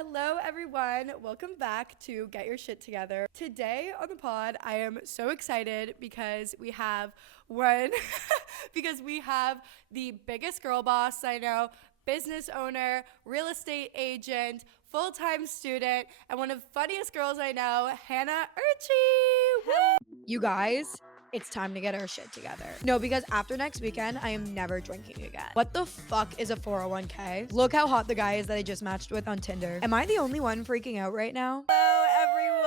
Hello, everyone. Welcome back to Get Your Shit Together. Today on the pod, I am so excited because we have the biggest girl boss I know, business owner, real estate agent, full-time student, and one of the funniest girls I know, Hanna Erci. Woo! You guys, it's time to get our shit together. No, because after next weekend, I am never drinking again. What the fuck is a 401k? Look how hot the guy is that I just matched with on Tinder. Am I the only one freaking out right now? Hello, everyone.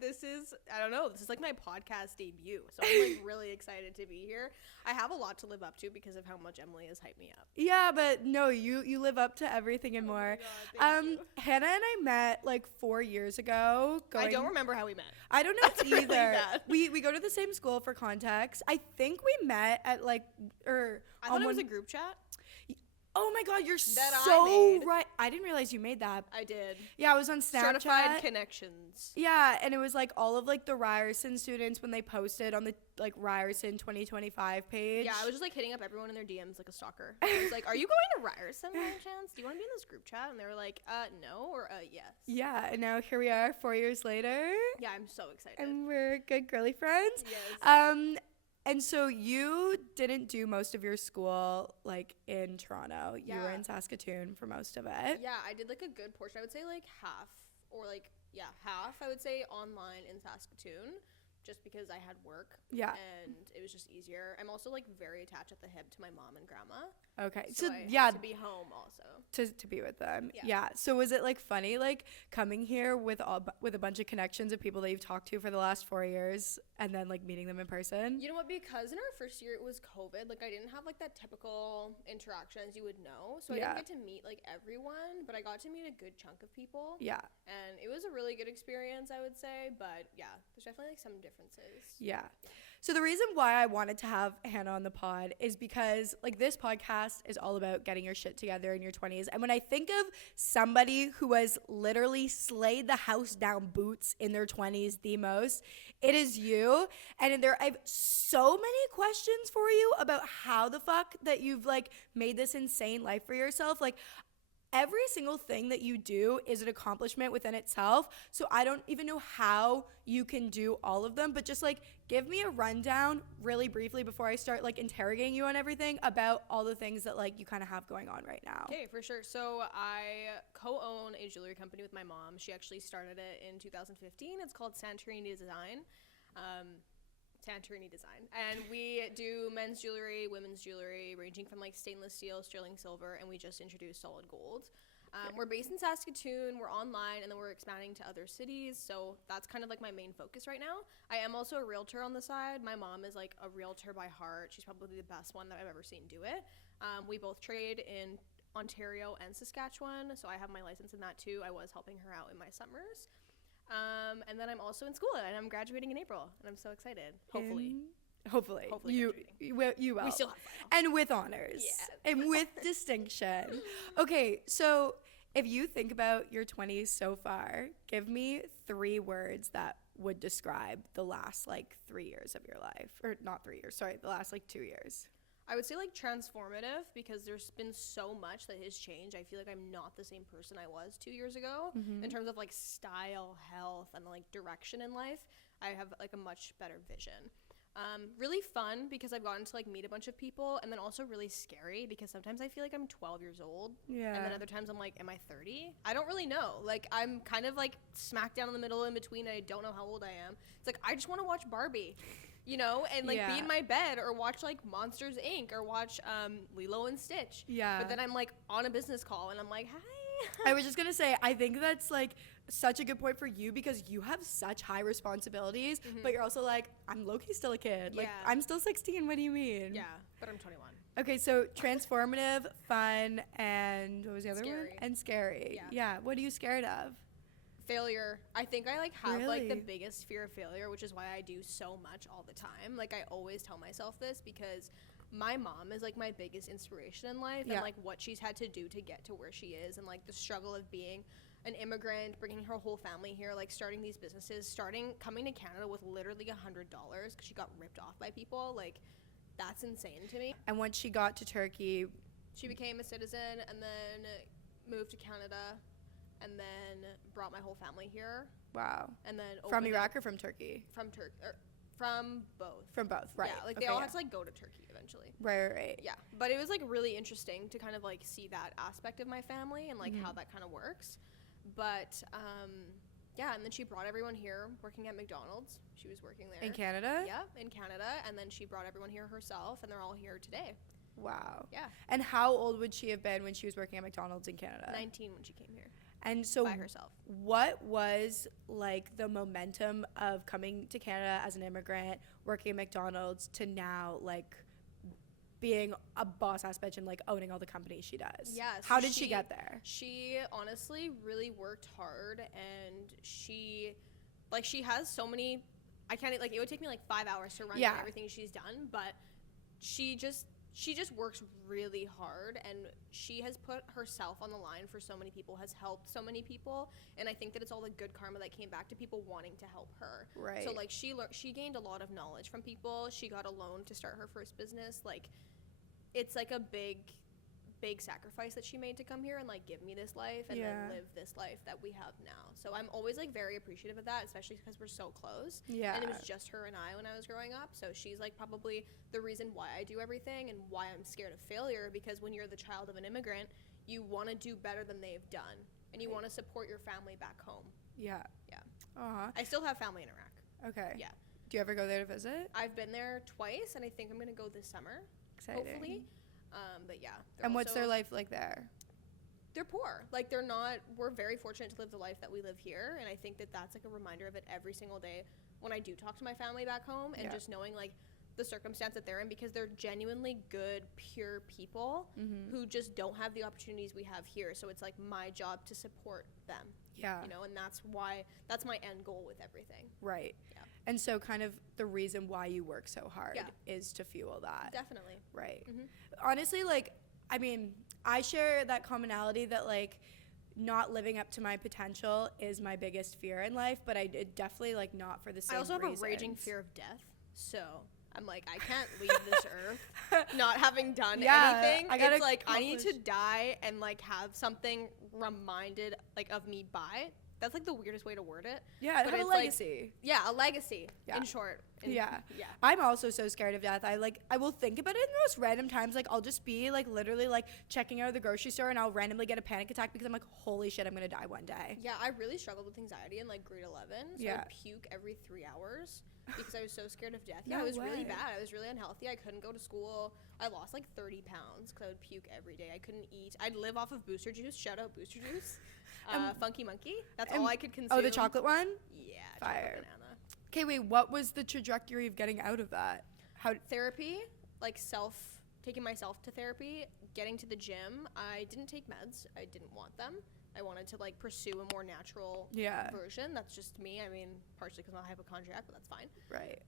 This is like my podcast debut, so I'm like really excited to be here. I have a lot to live up to because of how much Emily has hyped me up. Yeah, but no, you live up to everything and more. Oh my God, thank you. Hannah and I met like 4 years ago. I don't remember how we met. I don't know That's either. really bad. We go to the same school for context. I think we met at I thought it was a group chat. Oh my God, you're That I so made. right. I didn't realize you made that. I did. Yeah, I was on Snapchat. Certified Connections. Yeah, and it was like all of like the Ryerson students when they posted on the like Ryerson 2025 page. Yeah, I was just like hitting up everyone in their DMs like a stalker. I was like, "Are you going to Ryerson by any chance? Do you want to be in this group chat?" And they were like, no," or yes. Yeah, and now here we are 4 years later. Yeah, I'm so excited. And we're good girly friends. Yes. And so you didn't do most of your school like in Toronto. You were Yeah. in Saskatoon for most of it. Yeah, I did like a good portion. I would say like half half. I would say online in Saskatoon, just because I had work. Yeah. And it was just easier. I'm also like very attached at the hip to my mom and grandma. Okay. So So I yeah, had to be home also. to be with them. Yeah. Yeah. So was it like funny like coming here with a bunch of connections of people that you've talked to for the last 4 years and then like meeting them in person? You know what? Because in our first year it was COVID, like I didn't have like that typical interaction as you would know. So I Yeah. didn't get to meet like everyone, but I got to meet a good chunk of people. Yeah. And it was a really good experience, I would say. But yeah, there's definitely like some differences. Yeah. So the reason why I wanted to have Hannah on the pod is because like this podcast is all about getting your shit together in your 20s. And when I think of somebody who has literally slayed the house down boots in their 20s the most, it is you. And I have so many questions for you about how the fuck that you've like made this insane life for yourself. Like every single thing that you do is an accomplishment within itself. So I don't even know how you can do all of them, but just like give me a rundown really briefly before I start like interrogating you on everything about all the things that like you kind of have going on right now. Okay, for sure. So I co-own a jewelry company with my mom. She actually started it in 2015. It's called Santorini Design. Santorini Design. And we do men's jewelry, women's jewelry, ranging from like stainless steel, sterling silver, and we just introduced solid gold. We're based in Saskatoon, we're online, and then we're expanding to other cities, so that's kind of like my main focus right now. I am also a realtor on the side. My mom is like a realtor by heart. She's probably the best one that I've ever seen do it. We both trade in Ontario and Saskatchewan, so I have my license in that too. I was helping her out in my summers. And then I'm also in school, and I'm graduating in April, and I'm so excited. Hopefully you will. We still have final. And with honors. Yeah. And with distinction. Okay, so if you think about your 20s so far, give me 3 words that would describe the last like 3 years of your life. Or not 3 years, sorry, the last like 2 years. I would say like transformative, because there's been so much that has changed. I feel like I'm not the same person I was 2 years ago in terms of like style, health, and like direction in life. I have like a much better vision. Really fun because I've gotten to like meet a bunch of people, and then also really scary because sometimes I feel like I'm 12 years old. Yeah. And then other times I'm like, am I 30? I don't really know. Like I'm kind of like smack down in the middle in between, and I don't know how old I am. It's like I just want to watch Barbie. You know, and like be in my bed or watch like Monsters Inc. or watch Lilo and Stitch. Yeah. But then I'm like on a business call and I'm like, hi. I was just gonna say, I think that's like such a good point for you because you have such high responsibilities, but you're also like, I'm low-key still a kid. Like, Yeah. I'm still 16. What do you mean? Yeah, but I'm 21. Okay, so transformative, fun, and what was the other one? Scary. And scary. Yeah. What are you scared of? Failure. I think I like have like the Really? biggest fear of failure, which is why I do so much all the time. Like I always tell myself this because my mom is like my biggest inspiration in life, Yeah. and like what she's had to do to get to where she is, and like the struggle of being an immigrant, bringing her whole family here, like starting these businesses, coming to Canada with literally $100 because she got ripped off by people. Like that's insane to me. And once she got to Turkey, She became a citizen and then moved to Canada, and then brought my whole family here. Wow. And then From Iraq or from Turkey? From from both. From both, right. Yeah, like they all had to like go to Turkey eventually. Right. Yeah, but it was like really interesting to kind of like see that aspect of my family and like how that kind of works. But yeah, and then she brought everyone here working at McDonald's. She was working there. In Canada? Yeah, in Canada. And then she brought everyone here herself, and they're all here today. Wow. Yeah. And how old would she have been when she was working at McDonald's in Canada? 19 when she came here. And so by herself. What was like the momentum of coming to Canada as an immigrant, working at McDonald's, to now like being a boss ass bitch and like owning all the companies she does? Yeah. So how did she get there? She honestly really worked hard, and she has so many, I can't, like, it would take me like 5 hours to run through everything she's done, but she just works really hard, and she has put herself on the line for so many people, has helped so many people, and I think that it's all the good karma that came back to people wanting to help her. Right. So like she gained a lot of knowledge from people. She got a loan to start her first business. Like, it's like a big sacrifice that she made to come here and like give me this life and then live this life that we have now. So I'm always like very appreciative of that, especially because we're so close. Yeah. And it was just her and I when I was growing up. So she's like probably the reason why I do everything and why I'm scared of failure, because when you're the child of an immigrant, you want to do better than they've done, and you want to support your family back home. Yeah. Yeah. I still have family in Iraq. Okay. Yeah. Do you ever go there to visit? I've been there twice, and I think I'm going to go this summer. Exciting. Hopefully. But yeah. And what's their life like there? They're poor. Like, we're very fortunate to live the life that we live here. And I think that that's like a reminder of it every single day when I do talk to my family back home, and just knowing like the circumstance that they're in, because they're genuinely good, pure people who just don't have the opportunities we have here. So it's like my job to support them. Yeah. You know, and that's my end goal with everything. Right. Yeah. And so kind of the reason why you work so hard is to fuel that. Definitely. Right. Honestly, like, I mean, I share that commonality that like not living up to my potential is my biggest fear in life, but I definitely like not for the same reasons. I also have a raging fear of death. So I'm like, I can't leave this earth not having done anything. It's like, I need to die and like have something reminded like of me by. That's like the weirdest way to word it. Yeah, but have a legacy. Like, a legacy, in short. Yeah. I'm also so scared of death. I will think about it in the most random times. Like, I'll just be like literally like checking out of the grocery store, and I'll randomly get a panic attack because I'm like, holy shit, I'm gonna die one day. Yeah, I really struggled with anxiety in like grade 11. So I'd puke every 3 hours because I was so scared of death. Yeah, it was really bad. I was really unhealthy. I couldn't go to school. I lost like 30 pounds because I would puke every day. I couldn't eat. I'd live off of Booster Juice. Shout out Booster Juice. Funky Monkey. That's all I could consume. Oh, the chocolate one? Yeah, fire. Chocolate banana. Okay, wait, what was the trajectory of getting out of that? Therapy, like taking myself to therapy, getting to the gym. I didn't take meds. I didn't want them. I wanted to like pursue a more natural version. That's just me. I mean, partially because I'm a hypochondriac, but that's fine. Right.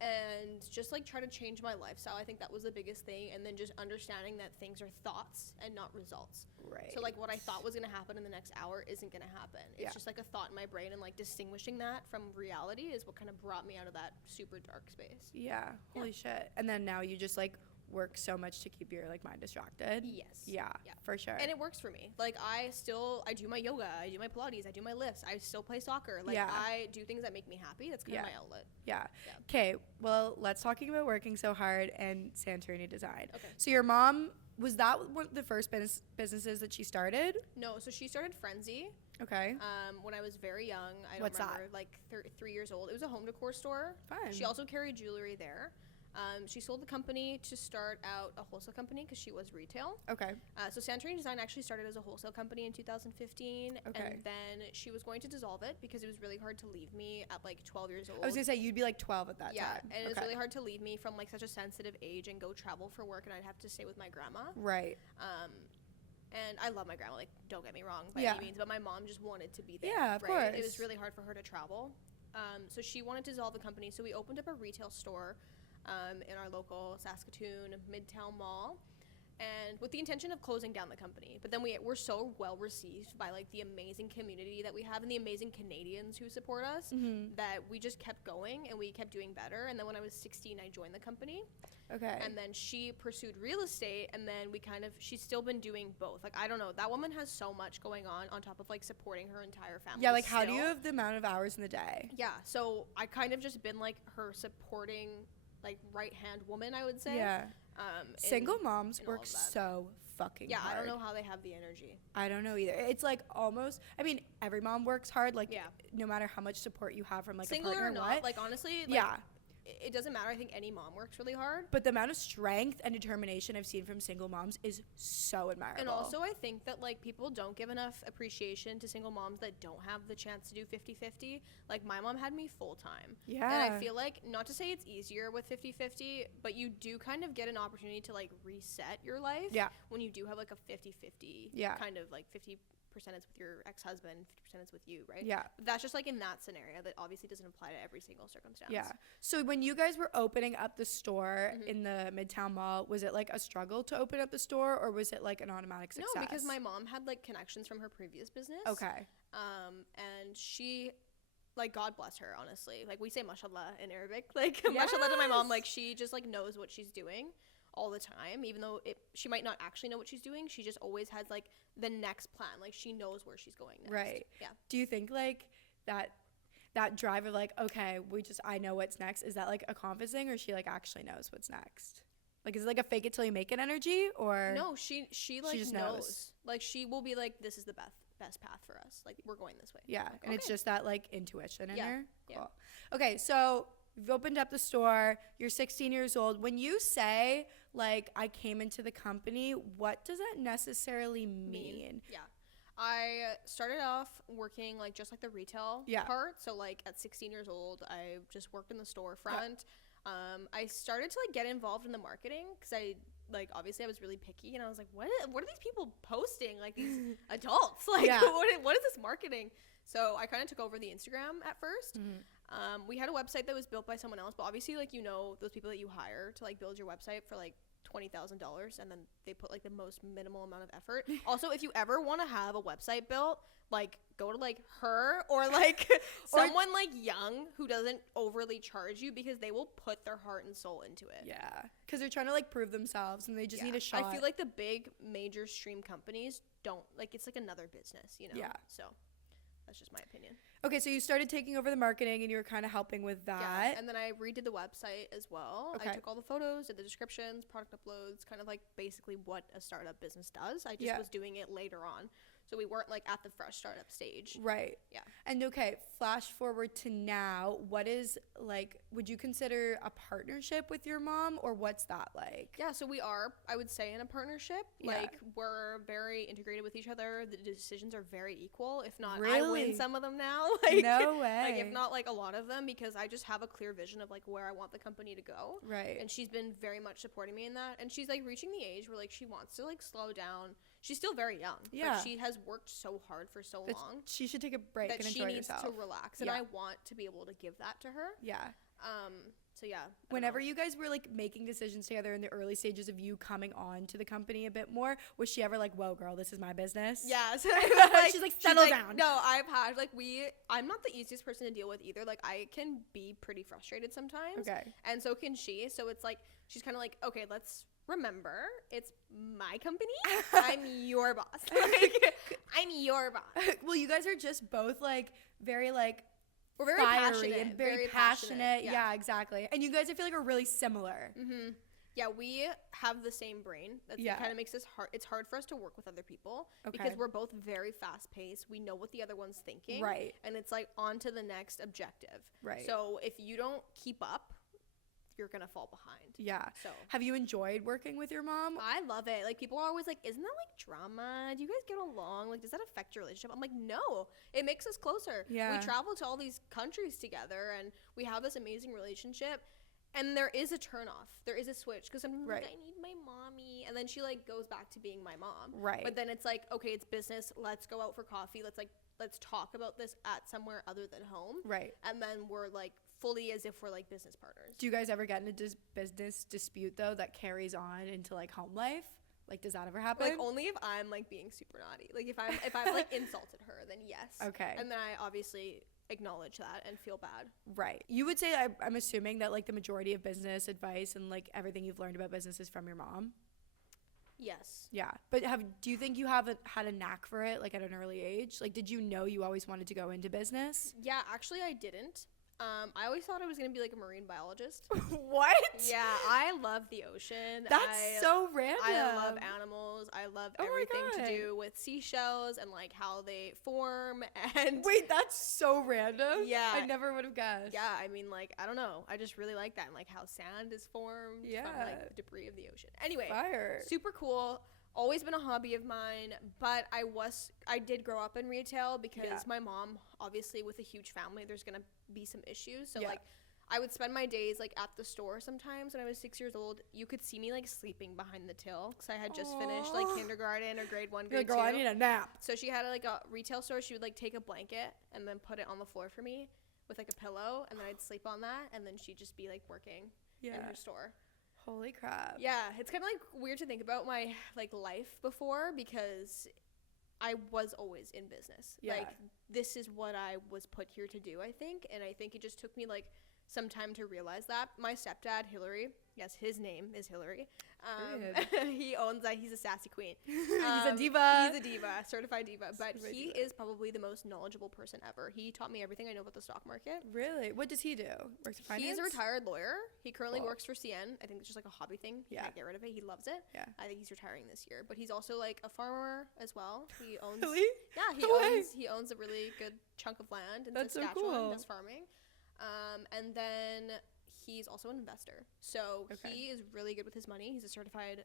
And just like try to change my lifestyle. I think that was the biggest thing. And then just understanding that things are thoughts and not results. Right. So like what I thought was going to happen in the next hour isn't going to happen. It's just like a thought in my brain, and like distinguishing that from reality is what kind of brought me out of that super dark space. Yeah. Holy shit. And then now you just like work so much to keep your like mind distracted. Yes. Yeah, for sure. And it works for me. Like I do my yoga, I do my Pilates, I do my lifts, I still play soccer. Like I do things that make me happy. That's kind of my outlet. Yeah. Okay, well, let's talking about working so hard and Santorini Design. Okay. So your mom, was that one of the first businesses that she started? No, so she started Frenzy. Okay. When I was very young. I don't What's remember, that? like 3 years old. It was a home decor store. Fun. She also carried jewelry there. She sold the company to start out a wholesale company because she was retail. Okay. So Santorini Design actually started as a wholesale company in 2015. Okay. And then she was going to dissolve it because it was really hard to leave me at like 12 years old. I was going to say, you'd be like 12 at that time. Yeah, and it was really hard to leave me from like such a sensitive age and go travel for work, and I'd have to stay with my grandma. Right. And I love my grandma, like, don't get me wrong by any means, but my mom just wanted to be there. Yeah, of course. It was really hard for her to travel. So she wanted to dissolve the company, so we opened up a retail store in our local Saskatoon Midtown Mall. and with the intention of closing down the company. But then we're so well received by like the amazing community that we have and the amazing Canadians who support us that we just kept going and we kept doing better. And then when I was 16, I joined the company. Okay. And then she pursued real estate, and then she's still been doing both. Like, I don't know, that woman has so much going on top of like supporting her entire family. Yeah, like how do you have the amount of hours in the day? Yeah, so I kind of just been like her supporting like right hand woman, I would say. Yeah. Single moms work so fucking hard. I don't know how they have the energy. I don't know either. It's like almost, I mean, every mom works hard, like no matter how much support you have from like single a partner or not, like honestly, like, it doesn't matter. I think any mom works really hard. But the amount of strength and determination I've seen from single moms is so admirable. And also I think that like people don't give enough appreciation to single moms that don't have the chance to do 50-50. Like my mom had me full time. Yeah. And I feel like, not to say it's easier with 50-50, but you do kind of get an opportunity to like reset your life. Yeah. When you do have like a 50-50 kind of like 50% is with your ex-husband, 50% is with you, right? Yeah. But that's just like in that scenario that obviously doesn't apply to every single circumstance. Yeah. So when you guys were opening up the store in the Midtown Mall, was it like a struggle to open up the store or was it like an automatic success? No, because my mom had like connections from her previous business. Okay. And she, like, God bless her, honestly. Like, we say mashallah in Arabic. Like, mashallah to my mom. Like, she just like knows what she's doing all the time, even though she might not actually know what she's doing. She just always has like the next plan. Like she knows where she's going next. Right. Yeah. Do you think like that drive of like, okay, I know what's next, is that like a confidence thing, or she like actually knows what's next? Like, is it like a fake it till you make it energy, or no? She like she just knows. Like she will be like, this is the best path for us. Like we're going this way. Yeah. Like, and it's just that like intuition in her. Cool. Yeah. Okay, so you've opened up the store, you're 16 years old. When you say like I came into the company, what does that necessarily mean? Yeah. I started off working like just like the retail part. So like at 16 years old, I just worked in the storefront. I started to like get involved in the marketing because obviously I was really picky, and I was like, what are these people posting? Like these adults, like what is this marketing? So I kind of took over the Instagram at first. We had a website that was built by someone else, but obviously like, you know, those people that you hire to like build your website for like $20,000, and then they put like the most minimal amount of effort. Also, if you ever want to have a website built, like go to like her or like someone like young who doesn't overly charge you, because they will put their heart and soul into it. Yeah, because they're trying to like prove themselves and they just need a shot. I feel like the big major stream companies don't, like, it's like another business, you know? Yeah. So that's just my opinion. Okay, so you started taking over the marketing and you were kind of helping with that. Yeah, and then I redid the website as well. Okay. I took all the photos, did the descriptions, product uploads, kind of like basically what a startup business does. I just was doing it later on. So we weren't like at the fresh startup stage. Right. Yeah. And okay, flash forward to now, what is like, would you consider a partnership with your mom, or what's that like? Yeah, so we are, I would say, in a partnership. Yeah. Like we're very integrated with each other. The decisions are very equal. If not, really? I win some of them now. Like, no way. Like if not like a lot of them, because I just have a clear vision of like where I want the company to go. Right. And she's been very much supporting me in that. And she's like reaching the age where like she wants to like slow down. She's still very young. Yeah. But she has worked so hard for so long. She should take a break and enjoy herself. That she needs to relax. And I want to be able to give that to her. Yeah. So yeah. Whenever you guys were like making decisions together in the early stages of you coming on to the company a bit more, was she ever like, whoa girl, this is my business? Yeah. So she's like, settle down. No, I've had like I'm not the easiest person to deal with either. Like I can be pretty frustrated sometimes. Okay. And so can she. So it's like, she's kind of like, okay, let's remember, it's my company. I'm your boss. Like, I'm your boss. Well, you guys are just both like very like, we're very fiery passionate and very passionate. Yeah, exactly. And you guys, I feel like, are really similar. Mm-hmm. Yeah, we have the same brain. That kind of makes this hard. It's hard for us to work with other people because we're both very fast paced. We know what the other one's thinking. Right. And it's like on to the next objective. Right. So if you don't keep up, you're gonna fall behind. Yeah. So have you enjoyed working with your mom? I love it. Like people are always like, isn't that like drama? Do you guys get along? Like, does that affect your relationship? I'm like, no, it makes us closer. Yeah. We travel to all these countries together and we have this amazing relationship. And there is a turn off. There is a switch. Because I'm like, I need my mommy. And then she like goes back to being my mom. Right. But then it's like, okay, it's business. Let's go out for coffee. Let's talk about this at somewhere other than home. Right. And then we're like fully as if we're like business partners. Do you guys ever get in a business dispute though that carries on into like home life? Like, does that ever happen? Like, only if I'm like being super naughty. Like, if I've like insulted her, then yes. Okay. And then I obviously acknowledge that and feel bad. Right. You would say, I'm assuming that like the majority of business advice and like everything you've learned about business is from your mom. Yes. Yeah. But do you think you had a knack for it like at an early age? Like, did you know you always wanted to go into business? Yeah, actually I didn't. I always thought I was going to be like a marine biologist. What? Yeah, I love the ocean. That's so random. I love animals. I love everything to do with seashells and like how they form and Wait, that's so random. Yeah. I never would have guessed. Yeah, I mean, like, I don't know. I just really like that and like how sand is formed from like debris of the ocean. Anyway, Fire. super cool. Always been a hobby of mine, but I did grow up in retail because my mom, obviously with a huge family, there's gonna be some issues. So like I would spend my days like at the store sometimes when I was 6 years old. You could see me like sleeping behind the till because I had just finished like kindergarten or grade 1, grade 2. Girl, I need a nap. So she had like a retail store. She would like take a blanket and then put it on the floor for me with like a pillow, and then I'd sleep on that, and then she'd just be like working in her store. Holy crap. Yeah, it's kind of like weird to think about my like life before because I was always in business. Yeah. Like, this is what I was put here to do, I think. And I think it just took me like some time to realize that. My stepdad, Hillary, yes, his name is Hillary. He owns that. He's a sassy queen. He's a diva. He's a diva, certified diva. But he is probably the most knowledgeable person ever. He taught me everything I know about the stock market. Really? What does he do? Works in finance? He's a retired lawyer. He currently works for CN. I think it's just like a hobby thing. He can't get rid of it. He loves it. Yeah. I think he's retiring this year. But he's also like a farmer as well. He owns Really? Yeah, he owns a really good chunk of land in Saskatchewan. So cool. Does farming. And then he's also an investor. So he is really good with his money. He's a certified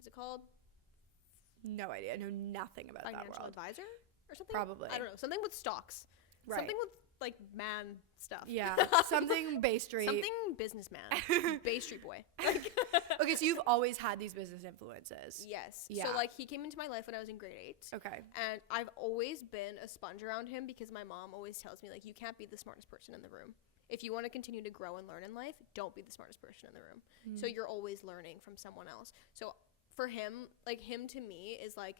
is it called? No idea. I know nothing about that world. Financial advisor or something? Probably. I don't know. Something with stocks. Right. Something with like man stuff. Yeah. Something Bay Street. Something businessman. Bay Street boy. Like, okay, so you've always had these business influences. yes. Yeah. So like he came into my life when I was in grade 8. Okay. And I've always been a sponge around him because my mom always tells me like you can't be the smartest person in the room. If you want to continue to grow and learn in life, don't be the smartest person in the room. So you're always learning from someone else. So for him, like him to me is like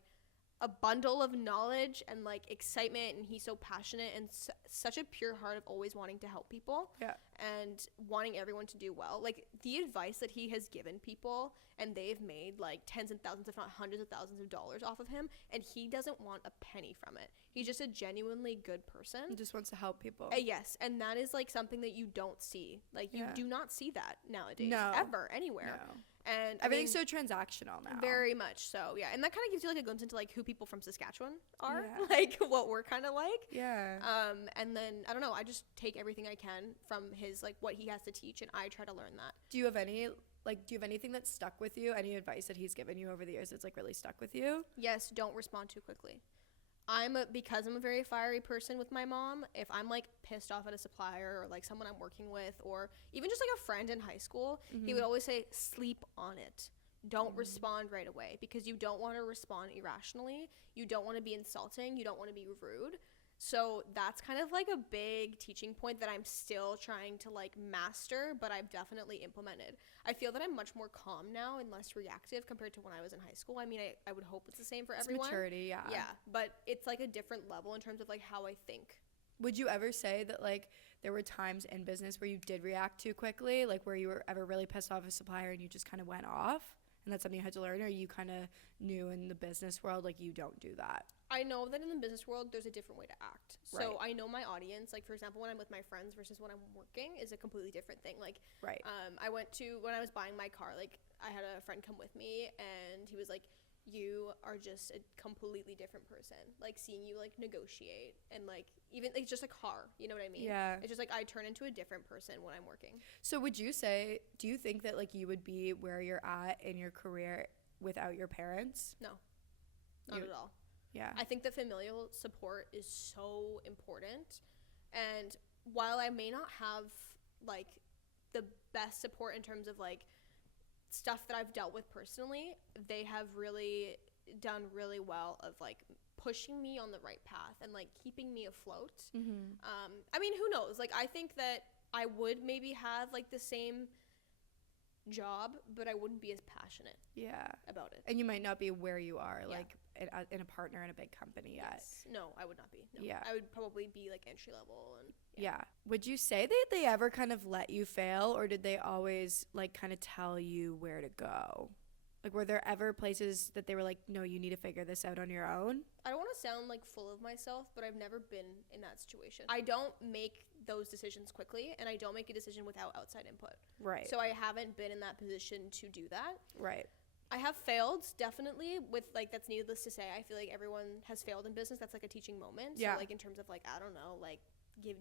a bundle of knowledge and like excitement, and he's so passionate and such a pure heart of always wanting to help people and wanting everyone to do well. Like the advice that he has given people, and they've made like tens of thousands if not hundreds of thousands of dollars off of him, and he doesn't want a penny from it. He's just a genuinely good person. He just wants to help people. Yes, and that is like something that you don't see. Like you do not see that nowadays ever anywhere. No. And everything's so transactional now. Very much so, yeah. And that kind of gives you like a glimpse into like who people from Saskatchewan are, Yeah. like what we're kind of like. Yeah. And then I don't know, I just take everything I can from his like what he has to teach, and I try to learn that. Do you have anything that's stuck with you? Any advice that he's given you over the years that's like really stuck with you? Yes, don't respond too quickly. Because I'm a very fiery person with my mom, if I'm like pissed off at a supplier or like someone I'm working with, or even just like a friend in high school, he would always say, sleep on it. Don't respond right away, because you don't want to respond irrationally. You don't want to be insulting. You don't want to be rude. So that's kind of like a big teaching point that I'm still trying to like master, but I've definitely implemented. I feel that I'm much more calm now and less reactive compared to when I was in high school. I mean, I would hope it's the same for everyone. Maturity, yeah. Yeah, but it's like a different level in terms of like how I think. Would you ever say that like there were times in business where you did react too quickly, like where you were ever really pissed off a supplier and you just kind of went off, and that's something you had to learn, or you kind of knew in the business world like you don't do that? I know that in the business world, there's a different way to act. So Right. I know my audience, like for example, when I'm with my friends versus when I'm working is a completely different thing. Like, Right. when I was buying my car, like I had a friend come with me, and he was like, you are just a completely different person. Like seeing you like negotiate, and like even like just a car, you know what I mean? Yeah. It's just like I turn into a different person when I'm working. So do you think that like you would be where you're at in your career without your parents? No, not at all. Yeah. I think that familial support is so important. And while I may not have like the best support in terms of like stuff that I've dealt with personally, they have really done really well of like pushing me on the right path and like keeping me afloat. I mean, who knows? Like I think that I would maybe have like the same job, but I wouldn't be as passionate about it. And you might not be where you are, like in a partner in a big company yet. Yes. No, I would not be. No. I would probably be like entry level. And Would you say that they ever kind of let you fail, or did they always like kind of tell you where to go? Like, were there ever places that they were like, no, you need to figure this out on your own? I don't want to sound like full of myself, but I've never been in that situation. I don't make those decisions quickly, and I don't make a decision without outside input. Right. So I haven't been in that position to do that. Right. I have failed, definitely, with, like, that's needless to say. I feel like everyone has failed in business. That's, like, a teaching moment. Yeah. So, like, in terms of, like, I don't know, like,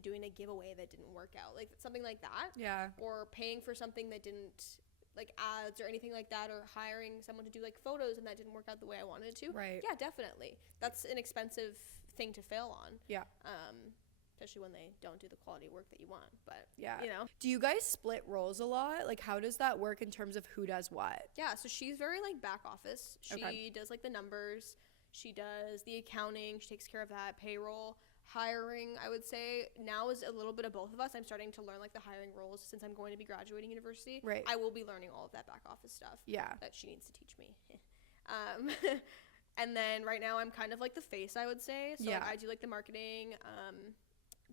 doing a giveaway that didn't work out. Like, something like that. Yeah. Or paying for something that didn't, like, ads or anything like that, or hiring someone to do, like, photos and that didn't work out the way I wanted it to. Right. Yeah, definitely. That's an expensive thing to fail on. Yeah. Especially when they don't do the quality work that you want. But, yeah, you know. Do you guys split roles a lot? Like, how does that work in terms of who does what? Yeah, so she's very, like, back office. She does, like, the numbers. She does the accounting. She takes care of that. Payroll. Hiring, I would say, now is a little bit of both of us. I'm starting to learn, like, the hiring roles since I'm going to be graduating university. Right. I will be learning all of that back office stuff. Yeah. That she needs to teach me. And then right now I'm kind of like the face, I would say. So like, I do, like, the marketing,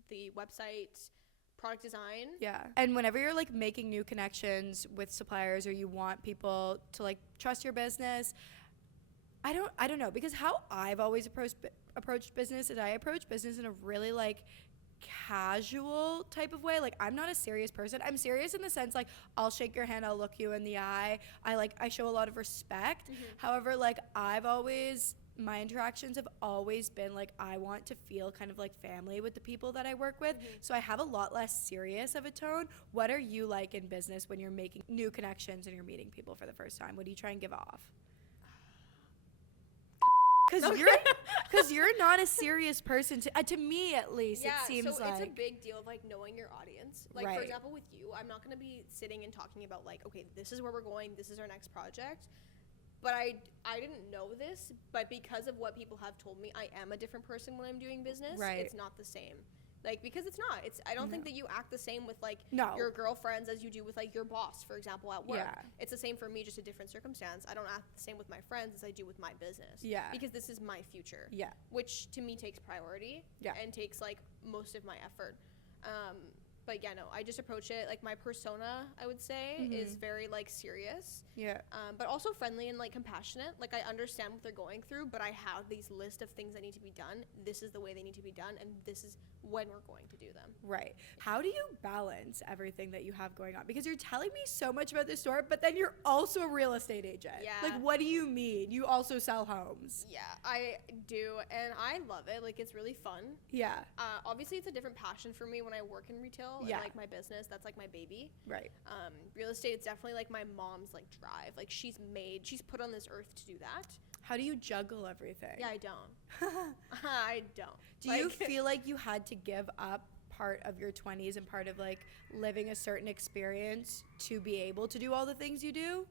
the website, product design. Yeah. And whenever you're, like, making new connections with suppliers, or you want people to, like, trust your business, I don't know, because how I've always approached business is I approach business in a really, like, casual type of way. Like, I'm not a serious person. I'm serious in the sense, like, I'll shake your hand, I'll look you in the eye. I show a lot of respect. However, like, my interactions have always been like, I want to feel kind of like family with the people that I work with. So I have a lot less serious of a tone. What are you like in business when you're making new connections and you're meeting people for the first time? What do you try and give off? Because you're not a serious person to me, at least. It seems so like it's a big deal of, like, knowing your audience. Like, for example, with you, I'm not going to be sitting and talking about, like, okay, this is where we're going, this is our next project. But I didn't know this, but because of what people have told me, I am a different person when I'm doing business. Right. It's not the same. Like, because it's not. I don't think that you act the same with, like, your girlfriends as you do with, like, your boss, for example, at work. Yeah. It's the same for me, just a different circumstance. I don't act the same with my friends as I do with my business. Yeah. Because this is my future. Yeah. Which, to me, takes priority. Yeah. And takes, like, most of my effort. But yeah, no, I just approach it, like, my persona, I would say, is very, like, serious. Yeah. But also friendly and, like, compassionate. Like, I understand what they're going through, but I have these list of things that need to be done. This is the way they need to be done, and this is when we're going to do them. Right. How do you balance everything that you have going on? Because you're telling me so much about this store, but then you're also a real estate agent. Yeah. Like, what do you mean? You also sell homes. Yeah, I do, and I love it. Like, it's really fun. Yeah. Obviously, it's a different passion for me when I work in retail. And, like, my business, that's, like, my baby. Right. Real estate, it's definitely, like, my mom's, like, drive. Like, she's put on this earth to do that. How do you juggle everything? Yeah, I don't. I don't. Do you feel like you had to give up part of your 20s and part of, like, living a certain experience to be able to do all the things you do?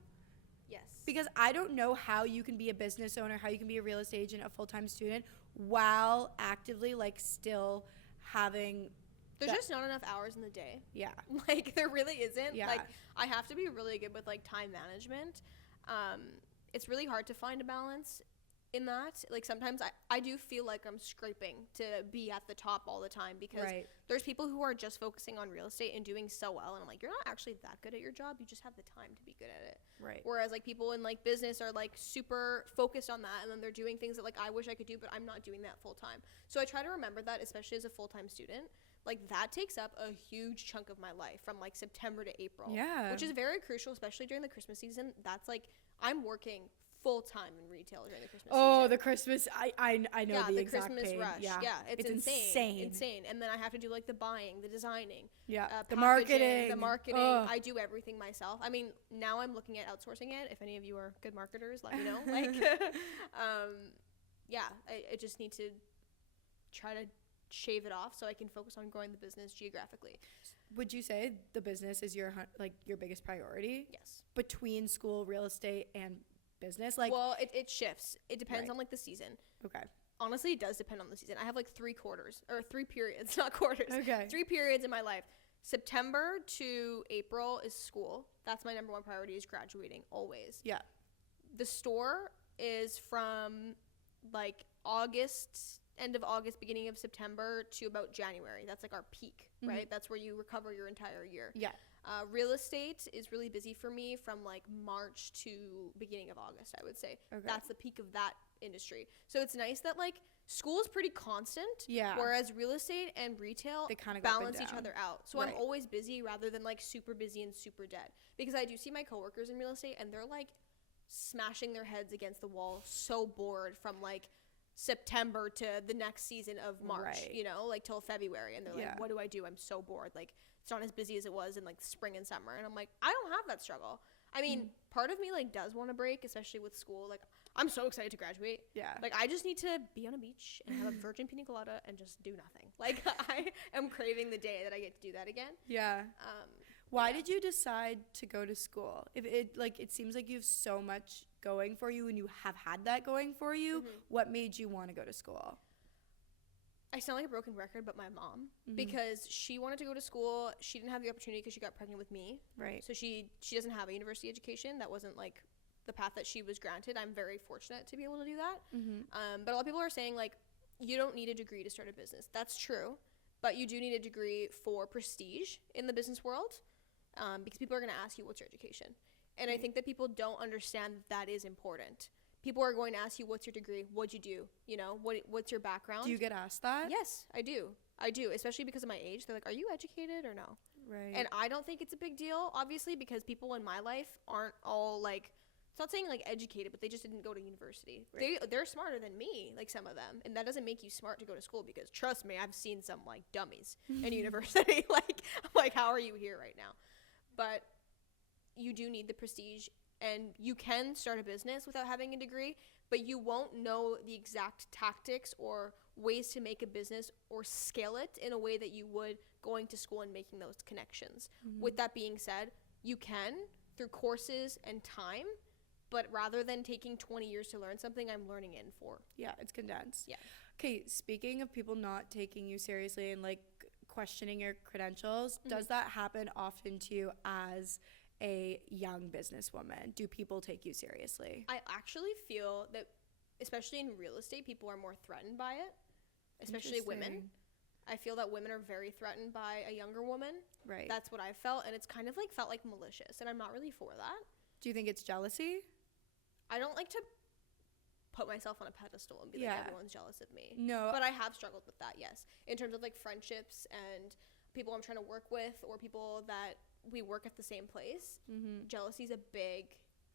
Yes. Because I don't know how you can be a business owner, how you can be a real estate agent, a full-time student, while actively, like, still having... There's just not enough hours in the day. Yeah. Like, there really isn't. Yeah. Like, I have to be really good with, like, time management. It's really hard to find a balance in that. Like, sometimes I do feel like I'm scraping to be at the top all the time, because there's people who are just focusing on real estate and doing so well, and I'm like, you're not actually that good at your job, you just have the time to be good at it. Right. Whereas, like, people in, like, business are, like, super focused on that, and then they're doing things that, like, I wish I could do, but I'm not doing that full time. So I try to remember that, especially as a full-time student. Like, that takes up a huge chunk of my life from, like, September to April. Yeah. Which is very crucial, especially during the Christmas season. That's, like, I'm working full-time in retail during the Christmas season. Oh, the Christmas, I know the exact Christmas pain. rush. Yeah, it's insane. And then I have to do, like, the buying, the designing. Yeah, the marketing. marketing. I do everything myself. I mean, now I'm looking at outsourcing it. If any of you are good marketers, let me know. Like, I just need to try to shave it off so I can focus on growing the business geographically. Would you say the business is your biggest priority? Yes. Between school, real estate, and business? Like, well, it shifts. It depends on, like, the season. Okay. Honestly, it does depend on the season. I have, like, 3 periods, not quarters. Okay. 3 periods in my life. September to April is school. That's my number one priority, is graduating, always. Yeah. The store is from like August, end of August, beginning of September to about January. That's like our peak, right? That's where you recover your entire year. Yeah. Real estate is really busy for me from like March to beginning of August, I would say. Okay. That's the peak of that industry. So it's nice that like school is pretty constant. Yeah. Whereas real estate and retail, They kind of balance each other out. So Right. I'm always busy rather than like super busy and super dead. Because I do see my coworkers in real estate and they're like smashing their heads against the wall, so bored from like September to the next season of March, Right. you know, like till February. And they're Yeah. like, what do I do? I'm so bored. Like, it's not as busy as it was in like spring and summer. And I'm like, I don't have that struggle. I mean, part of me like does want to break, especially with school. Like, I'm so excited to graduate. Yeah. Like, I just need to be on a beach and have a virgin pina colada and just do nothing. Like, I am craving the day that I get to do that again. Yeah. Why did you decide to go to school? If it seems like you have so much going for you and you have had that going for you. What made you want to go to school? I sound like a broken record, but my mom, because she wanted to go to school. She didn't have the opportunity because she got pregnant with me. Right. So she doesn't have a university education. That wasn't like the path that she was granted. I'm very fortunate to be able to do that. But a lot of people are saying like, you don't need a degree to start a business. That's true. But you do need a degree for prestige in the business world, because people are going to ask you, what's your education? And I think that people don't understand that is important. People are going to ask you, what's your degree? What'd you do? You know, what's your background? Do you get asked that? Yes, I do. I do, especially because of my age. They're like, are you educated or no? Right. And I don't think it's a big deal, obviously, because people in my life aren't all like, it's not saying like educated, but they just didn't go to university. Right. They're smarter than me, like some of them. And that doesn't make you smart to go to school, because trust me, I've seen some like dummies in university. Like, I'm like, how are you here right now? But you do need the prestige, and you can start a business without having a degree, but you won't know the exact tactics or ways to make a business or scale it in a way that you would going to school and making those connections. With that being said, you can through courses and time, but rather than taking 20 years to learn something, I'm learning it in 4. Yeah, it's condensed. Yeah. Okay, speaking of people not taking you seriously and like questioning your credentials, does that happen often to you as a young businesswoman? Do people take you seriously? I actually feel that, especially in real estate, people are more threatened by it, especially women. I feel that women are very threatened by a younger woman. Right. That's what I felt, and it's kind of like felt like malicious, and I'm not really for that. Do you think it's jealousy? I don't like to put myself on a pedestal and be like, everyone's jealous of me. No. But I have struggled with that, yes. In terms of like friendships and people I'm trying to work with, or people that we work at the same place, jealousy is a big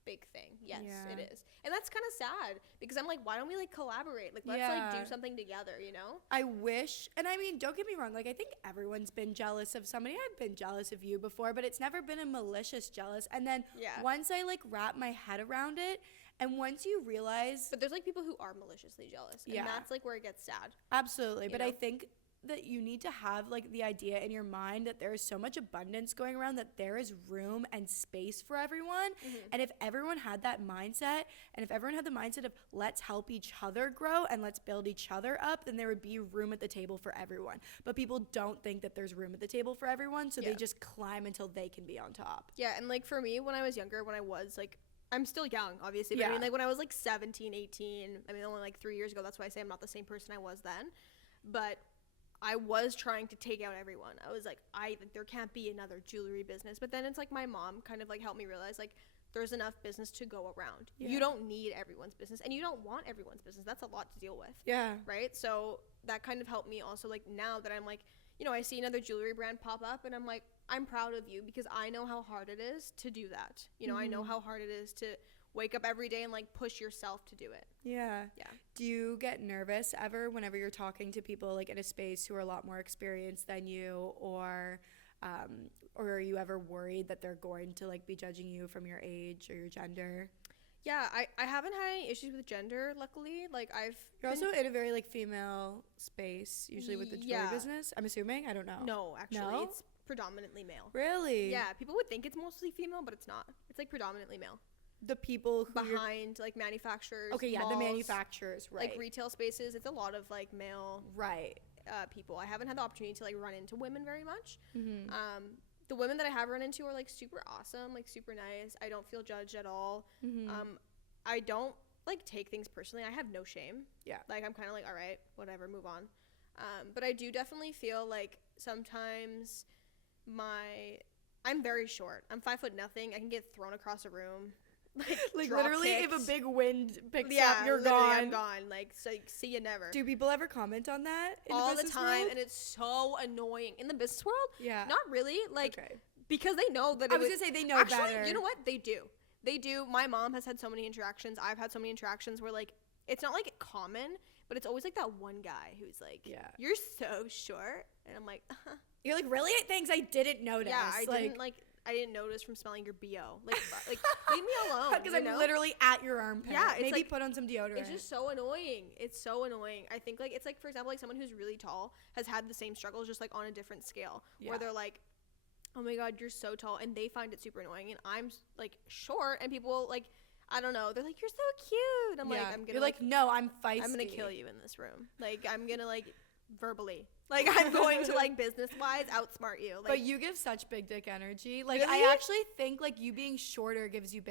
thing. Yes, it is. And that's kind of sad, because I'm like, why don't we like collaborate? Like, let's like do something together, you know? I wish, and I mean, don't get me wrong, like I think everyone's been jealous of somebody. I've been jealous of you before, but it's never been a malicious jealous. And then once I like wrap my head around it, and once you realize, but there's like people who are maliciously jealous, and that's like where it gets sad. Absolutely. But know? I think that you need to have like the idea in your mind that there is so much abundance going around, that there is room and space for everyone. And if everyone had that mindset, and if everyone had the mindset of let's help each other grow and let's build each other up, then there would be room at the table for everyone. But people don't think that there's room at the table for everyone, so they just climb until they can be on top. Yeah, and like for me, when I was younger, when I was like, I'm still young, obviously, but I mean, like when I was like 17, 18, I mean, only like 3 years ago, that's why I say I'm not the same person I was then. But I was trying to take out everyone. I was like, there can't be another jewelry business. But then it's like my mom kind of like helped me realize like there's enough business to go around. You don't need everyone's business, and you don't want everyone's business. That's a lot to deal with. Yeah. Right? So that kind of helped me also, like now that I'm like, you know, I see another jewelry brand pop up and I'm like, I'm proud of you, because I know how hard it is to do that. You know, I know how hard it is to wake up every day and like push yourself to do it. Yeah. Do you get nervous ever whenever you're talking to people like in a space who are a lot more experienced than you, or are you ever worried that they're going to like be judging you from your age or your gender? Yeah, I haven't had any issues with gender, luckily. Like You're also in a very like female space usually with the jewelry business, I'm assuming. I don't know. No, actually, it's predominantly male. Really? Yeah, people would think it's mostly female, but it's not. It's like predominantly male. The people who behind like manufacturers, okay, yeah, malls, the manufacturers, right? Like retail spaces, it's a lot of like male. Right. people. I haven't had the opportunity to like run into women very much. The women that I have run into are like super awesome, like super nice. I don't feel judged at all. I don't like take things personally. I have no shame. Yeah. Like I'm kind of like, all right, whatever, move on. But I do definitely feel like sometimes I'm very short. I'm 5'0". I can get thrown across a room. Like literally kicked. If a big wind picks up, you're gone. I'm gone. Like, so see you never. Do people ever comment on that in all the the time? world? And it's so annoying. In the business world? Yeah. Not really. Like, because they know that I was going to say they know actually, better. You know what? They do. They do. My mom has had so many interactions. I've had so many interactions where, like, it's not, like, common, but it's always, like, that one guy who's like, you're so short. And I'm like, You're like, really? Thanks, I didn't notice. Yeah, I didn't notice from smelling your BO. Like leave me alone. Because I'm literally at your armpit. Yeah, it's maybe like, put on some deodorant. It's just so annoying. It's so annoying. I think like it's like, for example, like someone who's really tall has had the same struggles, just like on a different scale, where they're like, oh my god, you're so tall, and they find it super annoying, and I'm like short, and people like, I don't know, they're like, you're so cute. I'm like, I'm gonna. You're like, no, I'm feisty. I'm gonna kill you in this room. Like I'm gonna like verbally. Like, I'm going to, like, business-wise, outsmart you. Like, but you give such big dick energy. Like, really? I actually think, like, you being shorter gives you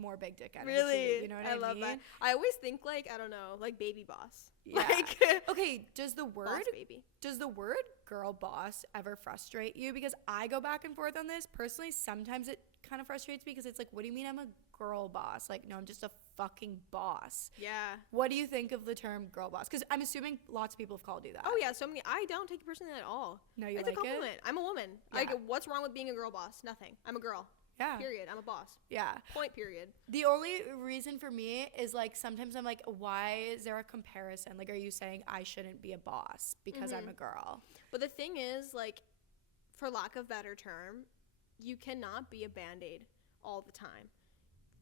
more big dick energy. Really? You know what I mean? I love that. I always think, like, I don't know, like, baby boss. Yeah. Like, okay, does the word girl boss ever frustrate you? Because I go back and forth on this. Personally, sometimes it kind of frustrates me because it's like, what do you mean I'm a girl boss? Like, no, I'm just a fucking boss. Yeah. What do you think of the term girl boss? Because I'm assuming lots of people have called you that. Oh yeah, so many. I don't take it personally at all. No, you it's like a compliment. it? I'm a woman. Yeah. Like, what's wrong with being a girl boss? Nothing. I'm a girl. Yeah. Period. I'm a boss. Yeah. Point. Period. The only reason for me is like sometimes I'm like, why is there a comparison? Like, are you saying I shouldn't be a boss because I'm a girl? But the thing is, like, for lack of better term, you cannot be a Band-Aid all the time.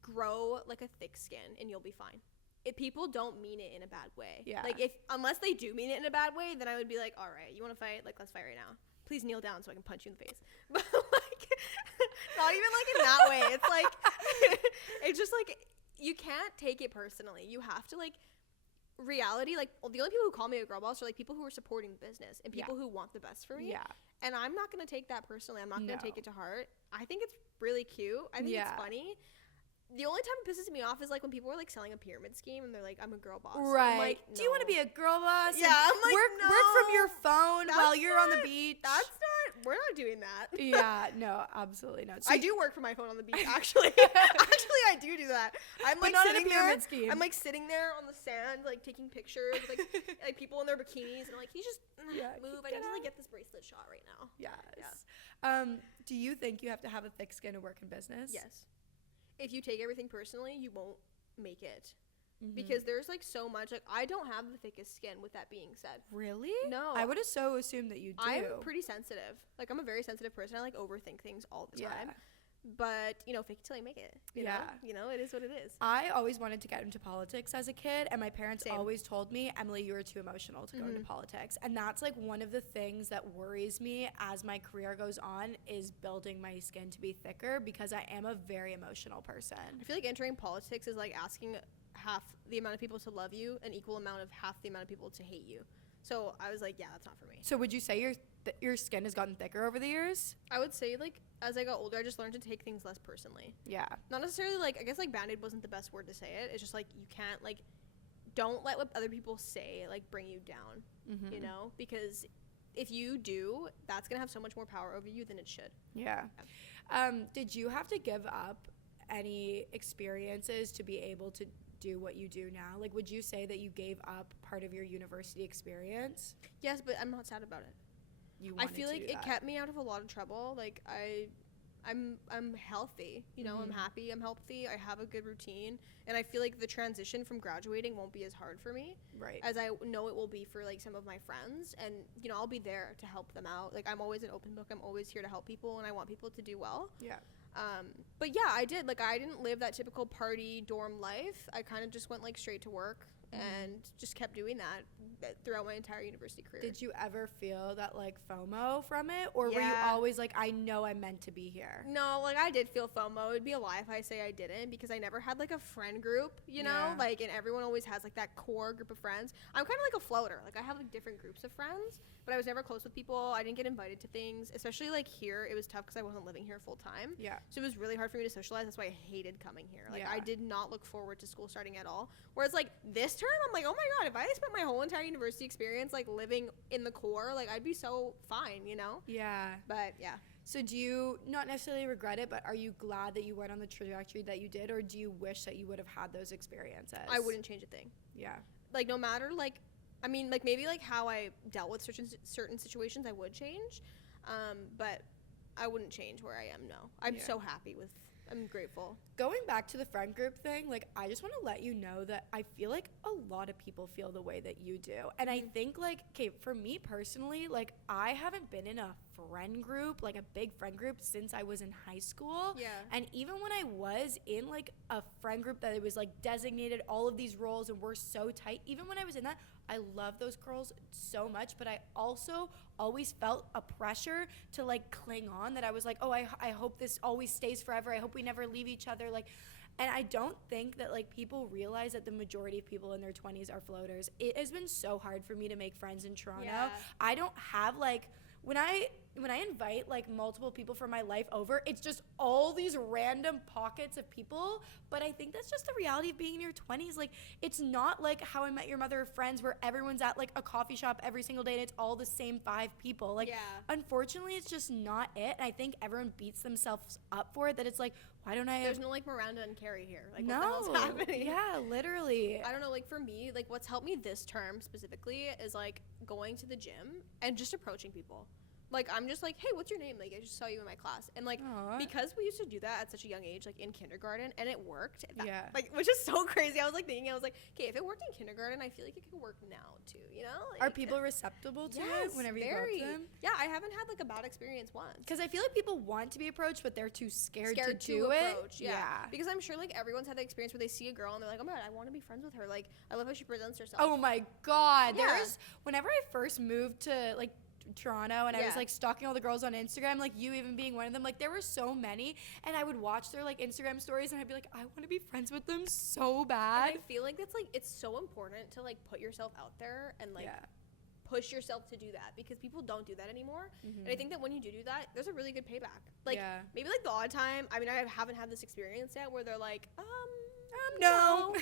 Grow like a thick skin and you'll be fine. If people don't mean it in a bad way. Yeah. Like, unless they do mean it in a bad way, then I would be like, all right, you want to fight? Like, let's fight right now. Please kneel down so I can punch you in the face. But like, not even like in that way. It's like, it's just like, you can't take it personally. You have to like, reality, like the only people who call me a girl boss are like people who are supporting the business and people who want the best for me. Yeah. And I'm not going to take that personally. I'm not going to take it to heart. I think it's really cute. I think it's funny. The only time it pisses me off is like when people are like selling a pyramid scheme and they're like, I'm a girl boss. Right. I'm like, no. Do you want to be a girl boss? Yeah. I'm like, no. Work from your phone while you're on the beach. We're not doing that. Yeah. No, absolutely not. So I do work from my phone on the beach, actually. Actually, I do that. I'm like sitting there. Scheme. I'm like sitting there on the sand, like taking pictures of like people in their bikinis. And I'm like, can you just move? I need to like get this bracelet shot right now. Yes. Yeah. Do you think you have to have a thick skin to work in business? Yes. If you take everything personally, you won't make it. Because there's like so much, like I don't have the thickest skin, with that being said. Really? No. I would have so assumed that you do. I'm pretty sensitive. Like I'm a very sensitive person. I like overthink things all the time. But, you know, fake it till you make it. You know? You know, it is what it is. I always wanted to get into politics as a kid, and my parents always told me, Emily, you are too emotional to go into politics. And that's like one of the things that worries me as my career goes on, is building my skin to be thicker, because I am a very emotional person. I feel like entering politics is like asking half the amount of people to love you, an equal amount of half the amount of people to hate you. So I was like, yeah, that's not for me. So would you say your skin has gotten thicker over the years? I would say, like, as I got older, I just learned to take things less personally. Yeah. Not necessarily, like, I guess, like, Band-Aid wasn't the best word to say it. It's just, like, you can't, like, don't let what other people say, like, bring you down, you know? Because if you do, that's going to have so much more power over you than it should. Yeah. Did you have to give up any experiences to be able to do what you do now? Like, would you say that you gave up part of your university experience? Yes, but I'm not sad about it. I feel like it kept me out of a lot of trouble. Like I'm healthy, you know, I'm happy, I'm healthy, I have a good routine, and I feel like the transition from graduating won't be as hard for me, right, as I know it will be for like some of my friends. And you know, I'll be there to help them out. Like I'm always an open book. I'm always here to help people, and I want people to do well. Yeah. But yeah, I didn't live that typical party dorm life. I kind of just went like straight to work. and just kept doing that throughout my entire university career. Did you ever feel that like FOMO from it, or were you Yeah. always like, I know I'm meant to be here? No, like I did feel FOMO. It would be a lie if I say I didn't, because I never had like a friend group, you know, Yeah. like, and everyone always has like that core group of friends. I'm kind of like a floater. Like I have like different groups of friends, but I was never close with people. I didn't get invited to things, especially like here. It was tough because I wasn't living here full time. Yeah. So it was really hard for me to socialize. That's why I hated coming here. Like Yeah. I did not look forward to school starting at all. Whereas like this term, I'm like, oh my God, if I had spent my whole entire university experience like living in the core, like I'd be so fine, you know? Yeah. But yeah. So do you not necessarily regret it, but are you glad that you went on the trajectory that you did, or do you wish that you would have had those experiences? I wouldn't change a thing. Yeah. Like no matter like, I mean like maybe like how I dealt with certain situations I would change, but I wouldn't change where I am. No, I'm Yeah. so happy with. I'm grateful. Going back to the friend group thing, like I just want to let you know that I feel like a lot of people feel the way that you do. And I think like, okay, for me personally, like I haven't been in a friend group, like a big friend group, since I was in high school. Yeah. And even when I was in like a friend group that it was like designated all of these roles and we're so tight, even when I was in that, I love those girls so much, but I also always felt a pressure to like cling on, that I was like, oh, I hope this always stays forever. I hope we never leave each other. Like, and I don't think that like people realize that the majority of people in their 20s are floaters. It has been so hard for me to make friends in Toronto. Yeah. I don't have like, when I invite like multiple people from my life over, it's just all these random pockets of people. But I think that's just the reality of being in your 20s. Like, it's not like How I Met Your Mother or Friends, where everyone's at like a coffee shop every single day and it's all the same 5 people. Like, Yeah. unfortunately, it's just not it. And I think everyone beats themselves up for it, that it's like, why don't I There's no like Miranda and Carrie here. Like no, what the hell's happening? yeah, literally. I don't know, like for me, like what's helped me this term specifically is like going to the gym and just approaching people. Like I'm just like, hey, what's your name? Like I just saw you in my class, and like Aw. because we used to do that at such a young age, like in kindergarten, and it worked. Yeah. Like which is so crazy. I was like thinking, I was like, okay, if it worked in kindergarten, I feel like it could work now too. You know? Like, Are people receptible to it whenever you go up to them? Yeah, I haven't had like a bad experience once. Because I feel like people want to be approached, but they're too scared to to do it. approach, yeah. Because I'm sure like everyone's had the experience where they see a girl and they're like, oh my God, I want to be friends with her. Like I love how she presents herself. Oh my God. Yeah. There's, whenever I first moved to like Toronto and I was Yeah. like stalking all the girls on Instagram, like you even being one of them, like there were so many, and I would watch their like Instagram stories and I'd be like, I want to be friends with them so And bad. I feel like that's like it's so important to like put yourself out there and like Yeah. push yourself to do that, because people don't do that anymore. And I think that when you do that, there's a really good payback. Like Yeah. maybe like the odd time, I mean I haven't had this experience yet where they're like No.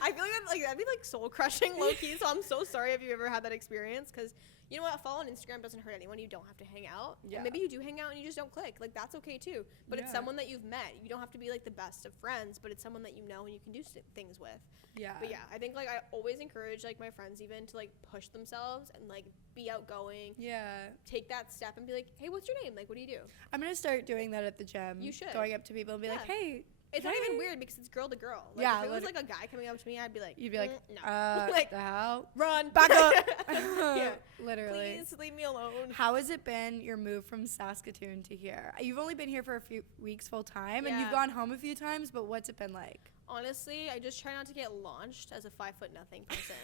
I feel like that'd be like soul crushing low key, so I'm so sorry if you ever had that experience, because you know what, a follow on Instagram doesn't hurt anyone. You don't have to hang out. Yeah. And maybe you do hang out and you just don't click. Like that's okay too. But it's Yeah. someone that you've met. You don't have to be like the best of friends, but it's someone that you know and you can do things with. Yeah. But yeah, I think like I always encourage like my friends even to like push themselves and like be outgoing. Yeah. Take that step and be like, hey, what's your name? Like, what do you do? I'm going to start doing that at the gym. You should. Going up to people and be like, Yeah. hey. It's not hey. even weird because it's girl to girl. Like, Yeah, if it was lit- like a guy coming up to me, I'd be like, You'd be like, no. like, the hell? Run. Back up. Yeah. Literally. Please leave me alone. How has it been, your move from Saskatoon to here? You've only been here for a few weeks full time, and you've Yeah. gone home a few times, but what's it been like? Honestly, I just try not to get launched as a 5'0" person.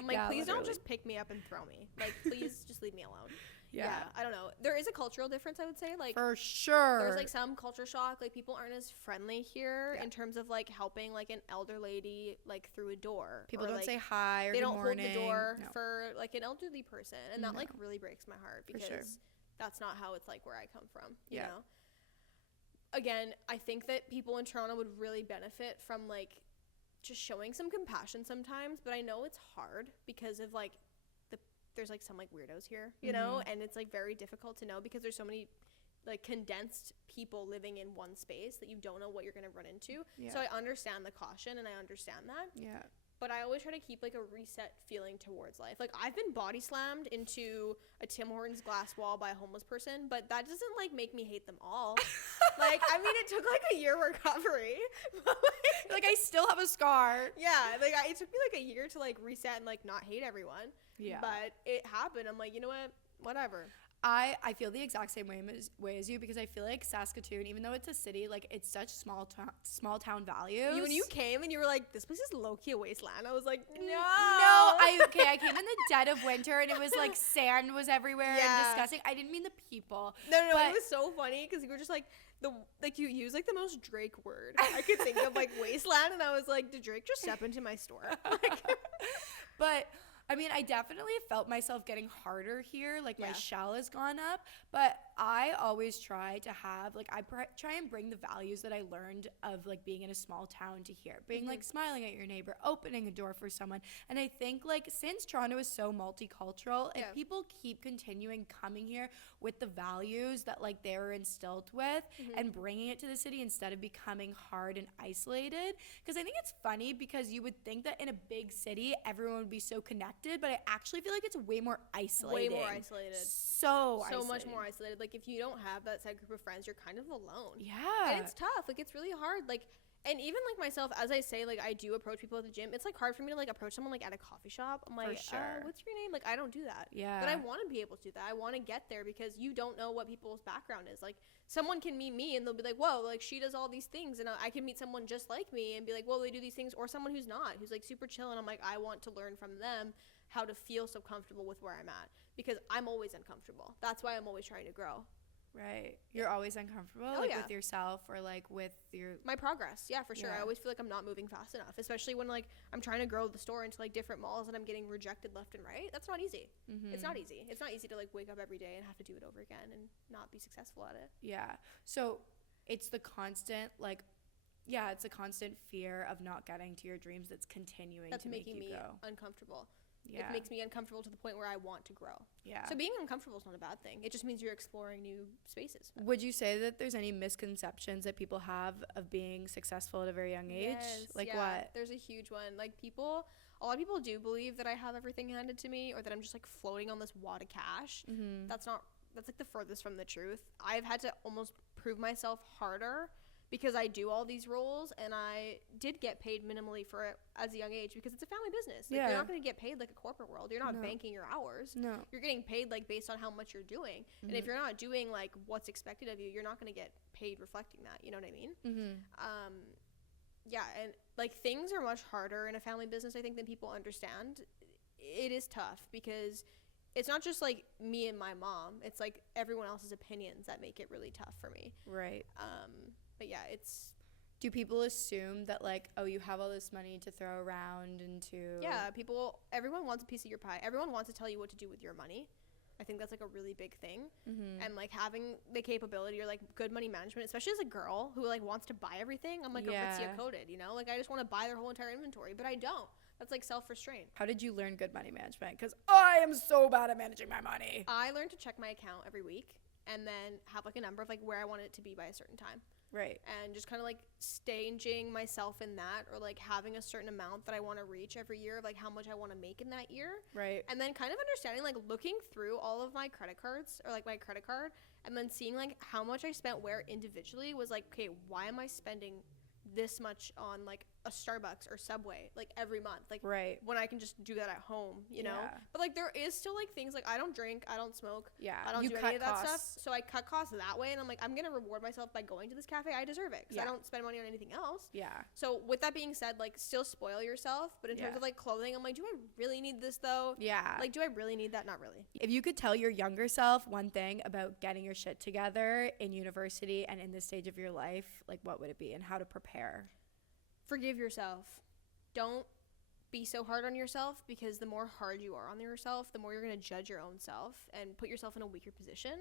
I'm like, Yeah, please don't literally. just pick me up and throw me. Like, please just leave me alone. Yeah. I don't know. There is a cultural difference, I would say. Like, For sure. there's like some culture shock. Like, people aren't as friendly here Yeah. in terms of like helping like an elder lady like through a door. People or, don't like, say hi or they good don't morning. hold the door No. for like an elderly person, and that No. like really breaks my heart, For because sure. that's not how it's like where I come from. You Yeah. know. Again, I think that people in Toronto would really benefit from like just showing some compassion sometimes, but I know it's hard because of like there's like some like weirdos here, you know, and it's like very difficult to know because there's so many like condensed people living in one space that you don't know what you're going to run into. Yeah. So I understand the caution and I understand that. Yeah. But I always try to keep like a reset feeling towards life. Like I've been body slammed into a Tim Hortons glass wall by a homeless person, but that doesn't like make me hate them all. Like, I mean, it took like a year recovery. But, Like, I still have a scar. yeah, like it took me like a year to like reset and like not hate everyone. Yeah. But it happened. I'm like, you know what? Whatever. I feel the exact same way as you, because I feel like Saskatoon, even though it's a city, like it's such small town values. When you came and you were like, this place is low-key a wasteland, I was like, no. I came in the dead of winter and it was like sand was everywhere and disgusting. I didn't mean the people. No, it was so funny because you were just like, you use like the most Drake word I could think of, like wasteland, and I was like, did Drake just step into my store? But I mean, I definitely felt myself getting harder here. Like my shell has gone up, but I always try to have like try and bring the values that I learned of like being in a small town to here, being like smiling at your neighbor, opening a door for someone. And I think like since Toronto is so multicultural, if people keep continuing coming here with the values that like they were instilled with and bringing it to the city instead of becoming hard and isolated, because I think it's funny because you would think that in a big city everyone would be so connected, but I actually feel like it's way more isolated. Way more isolated. So much more isolated. Like if you don't have that set group of friends, you're kind of alone. Yeah. And it's tough. Like it's really hard. Like, and even like myself, as I say, like I do approach people at the gym. It's like hard for me to like approach someone like at a coffee shop. I'm like, what's your name? Like I don't do that. Yeah. But I want to be able to do that. I want to get there because you don't know what people's background is. Like someone can meet me and they'll be like, whoa, like she does all these things, and I can meet someone just like me and be like, well, they do these things, or someone who's not, who's like super chill, and I'm like, I want to learn from them how to feel so comfortable with where I'm at, because I'm always uncomfortable. That's why I'm always trying to grow. Right. You're always uncomfortable with yourself or like with my progress. Yeah, for sure. I always feel like I'm not moving fast enough, especially when like I'm trying to grow the store into like different malls and I'm getting rejected left and right. That's not easy. It's not easy. It's not easy to like wake up every day and have to do it over again and not be successful at it. Yeah. So it's the constant like it's a constant fear of not getting to your dreams that's continuing to make you grow. Uncomfortable. Yeah. It makes me uncomfortable to the point where I want to grow. Yeah. So being uncomfortable is not a bad thing. It just means you're exploring new spaces. Would you say that there's any misconceptions that people have of being successful at a very young age? Yes, what? There's a huge one. Like a lot of people do believe that I have everything handed to me, or that I'm just like floating on this wad of cash. That's like the furthest from the truth. I've had to almost prove myself harder because I do all these roles, and I did get paid minimally for it as a young age because it's a family business. Like, you're not going to get paid like a corporate world. You're not banking your hours. No. You're getting paid like based on how much you're doing. And if you're not doing like what's expected of you, you're not going to get paid reflecting that. You know what I mean? And like things are much harder in a family business, I think, than people understand. It is tough because it's not just like me and my mom. It's like everyone else's opinions that make it really tough for me. Right. But yeah, do people assume that like, oh, you have all this money to throw around into? Yeah, everyone wants a piece of your pie. Everyone wants to tell you what to do with your money. I think that's like a really big thing. And like having the capability or like good money management, especially as a girl who like wants to buy everything. I'm like Aritzia coded, you know, like I just want to buy their whole entire inventory, but I don't. That's like self-restraint. How did you learn good money management? Because I am so bad at managing my money. I learned to check my account every week and then have like a number of like where I want it to be by a certain time. Right. And just kind of like staging myself in that, or like having a certain amount that I want to reach every year of like how much I want to make in that year. Right. And then kind of understanding, like looking through all of my credit cards, or like my credit card, and then seeing like how much I spent where individually was like, okay, why am I spending this much on like a Starbucks or Subway like every month, like when I can just do that at home, you know? But like there is still like things like I don't drink, I don't smoke, I don't do any of that stuff, so I cut costs that way, and I'm like, I'm gonna reward myself by going to this cafe. I deserve it because I don't spend money on anything else. So with that being said, like still spoil yourself, but in terms of like clothing, I'm like, do I really need this though? Like, do I really need that? Not really. If you could tell your younger self one thing about getting your shit together in university and in this stage of your life, like what would it be, and how to prepare? Forgive yourself. Don't be so hard on yourself, because the more hard you are on yourself, the more you're going to judge your own self and put yourself in a weaker position.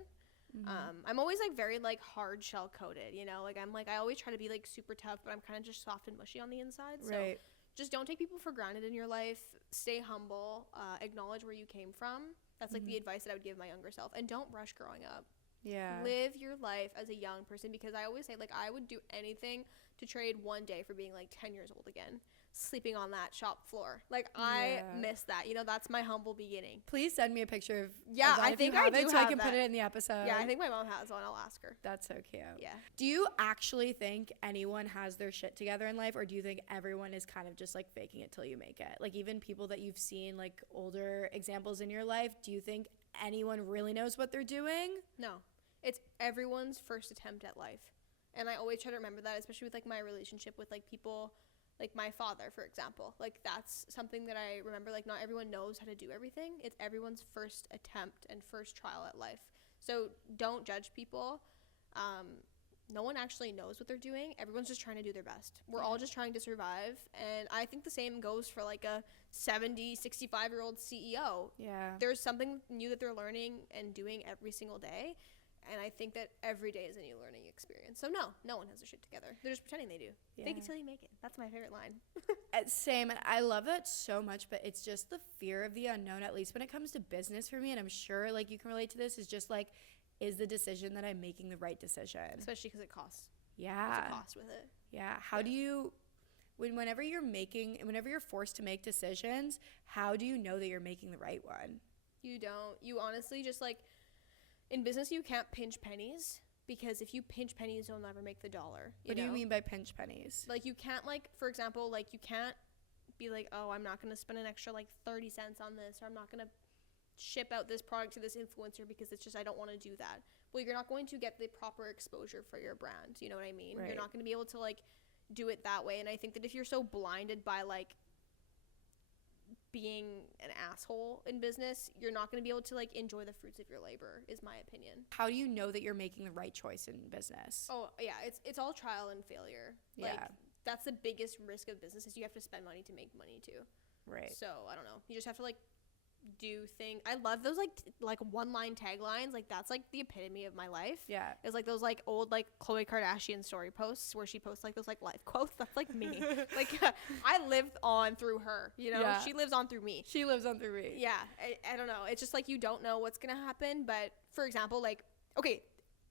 I'm always like very like hard shell coated, you know, like I always try to be like super tough, but I'm kind of just soft and mushy on the inside. So just don't take people for granted in your life. Stay humble, acknowledge where you came from. That's like the advice that I would give my younger self. And don't rush growing up. Live your life as a young person, because I always say like I would do anything to trade one day for being like 10 years old again, sleeping on that shop floor. Like I miss that, you know. That's my humble beginning. Please send me a picture of I think I do so I can put it in the episode. I think my mom has one. I'll ask her. That's so cute. Do you actually think anyone has their shit together in life, or do you think everyone is kind of just like faking it till you make it? Like even people that you've seen, like older examples in your life, do you think anyone really knows what they're doing. No, it's everyone's first attempt at life. And I always try to remember that, especially with like my relationship with like people, like my father, for example. Like that's something that I remember, like not everyone knows how to do everything. It's everyone's first attempt and first trial at life. So don't judge people. No one actually knows what they're doing. Everyone's just trying to do their best. We're all just trying to survive. And I think the same goes for like a 70, 65-year-old CEO. Yeah. There's something new that they're learning and doing every single day. And I think that every day is a new learning experience. So no one has their shit together. They're just pretending they do. Yeah. Fake it till you make it. That's my favorite line. Same. And I love that so much, but it's just the fear of the unknown, at least when it comes to business for me. And I'm sure like you can relate to this, is just like, is the decision that I'm making the right decision? Especially because it costs. Yeah. There's a cost with it. Yeah. How do you, whenever you're forced to make decisions, how do you know that you're making the right one? You don't. You honestly just like, in business you can't pinch pennies, because if you pinch pennies you'll never make the dollar. What do you mean by pinch pennies? Like you can't, like, for example, like you can't be like, oh, I'm not going to spend an extra like 30 cents on this, or I'm not going to ship out this product to this influencer because it's just, I don't want to do that. Well, you're not going to get the proper exposure for your brand. You know what I mean? Right. You're not going to be able to like do it that way. And I think that if you're so blinded by like being an asshole in business, you're not going to be able to like enjoy the fruits of your labor, is my opinion. How do you know that you're making the right choice in business? Oh yeah, it's all trial and failure. Yeah. Like that's the biggest risk of business, is you have to spend money to make money too. Right. So I don't know, you just have to like do things. I love those like one line taglines. Like that's like the epitome of my life. Yeah. It's like those like old like Khloe Kardashian story posts where she posts like those like life quotes. That's like me. Like I lived on through her, you know. Yeah. She lives on through me. She lives on through me. Yeah. I don't know, it's just like you don't know what's gonna happen. But for example, like, okay,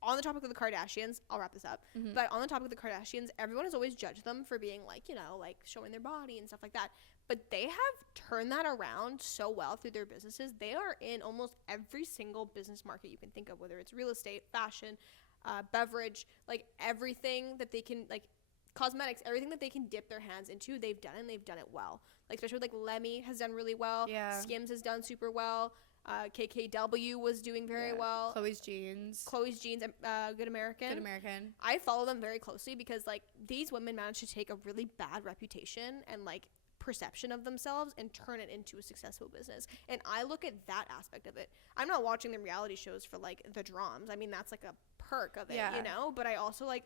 on the topic of the Kardashians, I'll wrap this up. Mm-hmm. But on the topic of the Kardashians, everyone has always judged them for being like, you know, like showing their body and stuff like that. But they have turned that around so well through their businesses. They are in almost every single business market you can think of, whether it's real estate, fashion, beverage, like everything that they can, like cosmetics, everything that they can dip their hands into, they've done, and they've done it well. Like especially with, like Lemmy has done really well. Yeah. Skims has done super well. KKW was doing very well. Chloe's Jeans, Good American. Good American. I follow them very closely because like these women managed to take a really bad reputation and like perception of themselves and turn it into a successful business. And I look at that aspect of it. I'm not watching the reality shows for like the drums. I mean, that's like a perk of it, you know, but I also like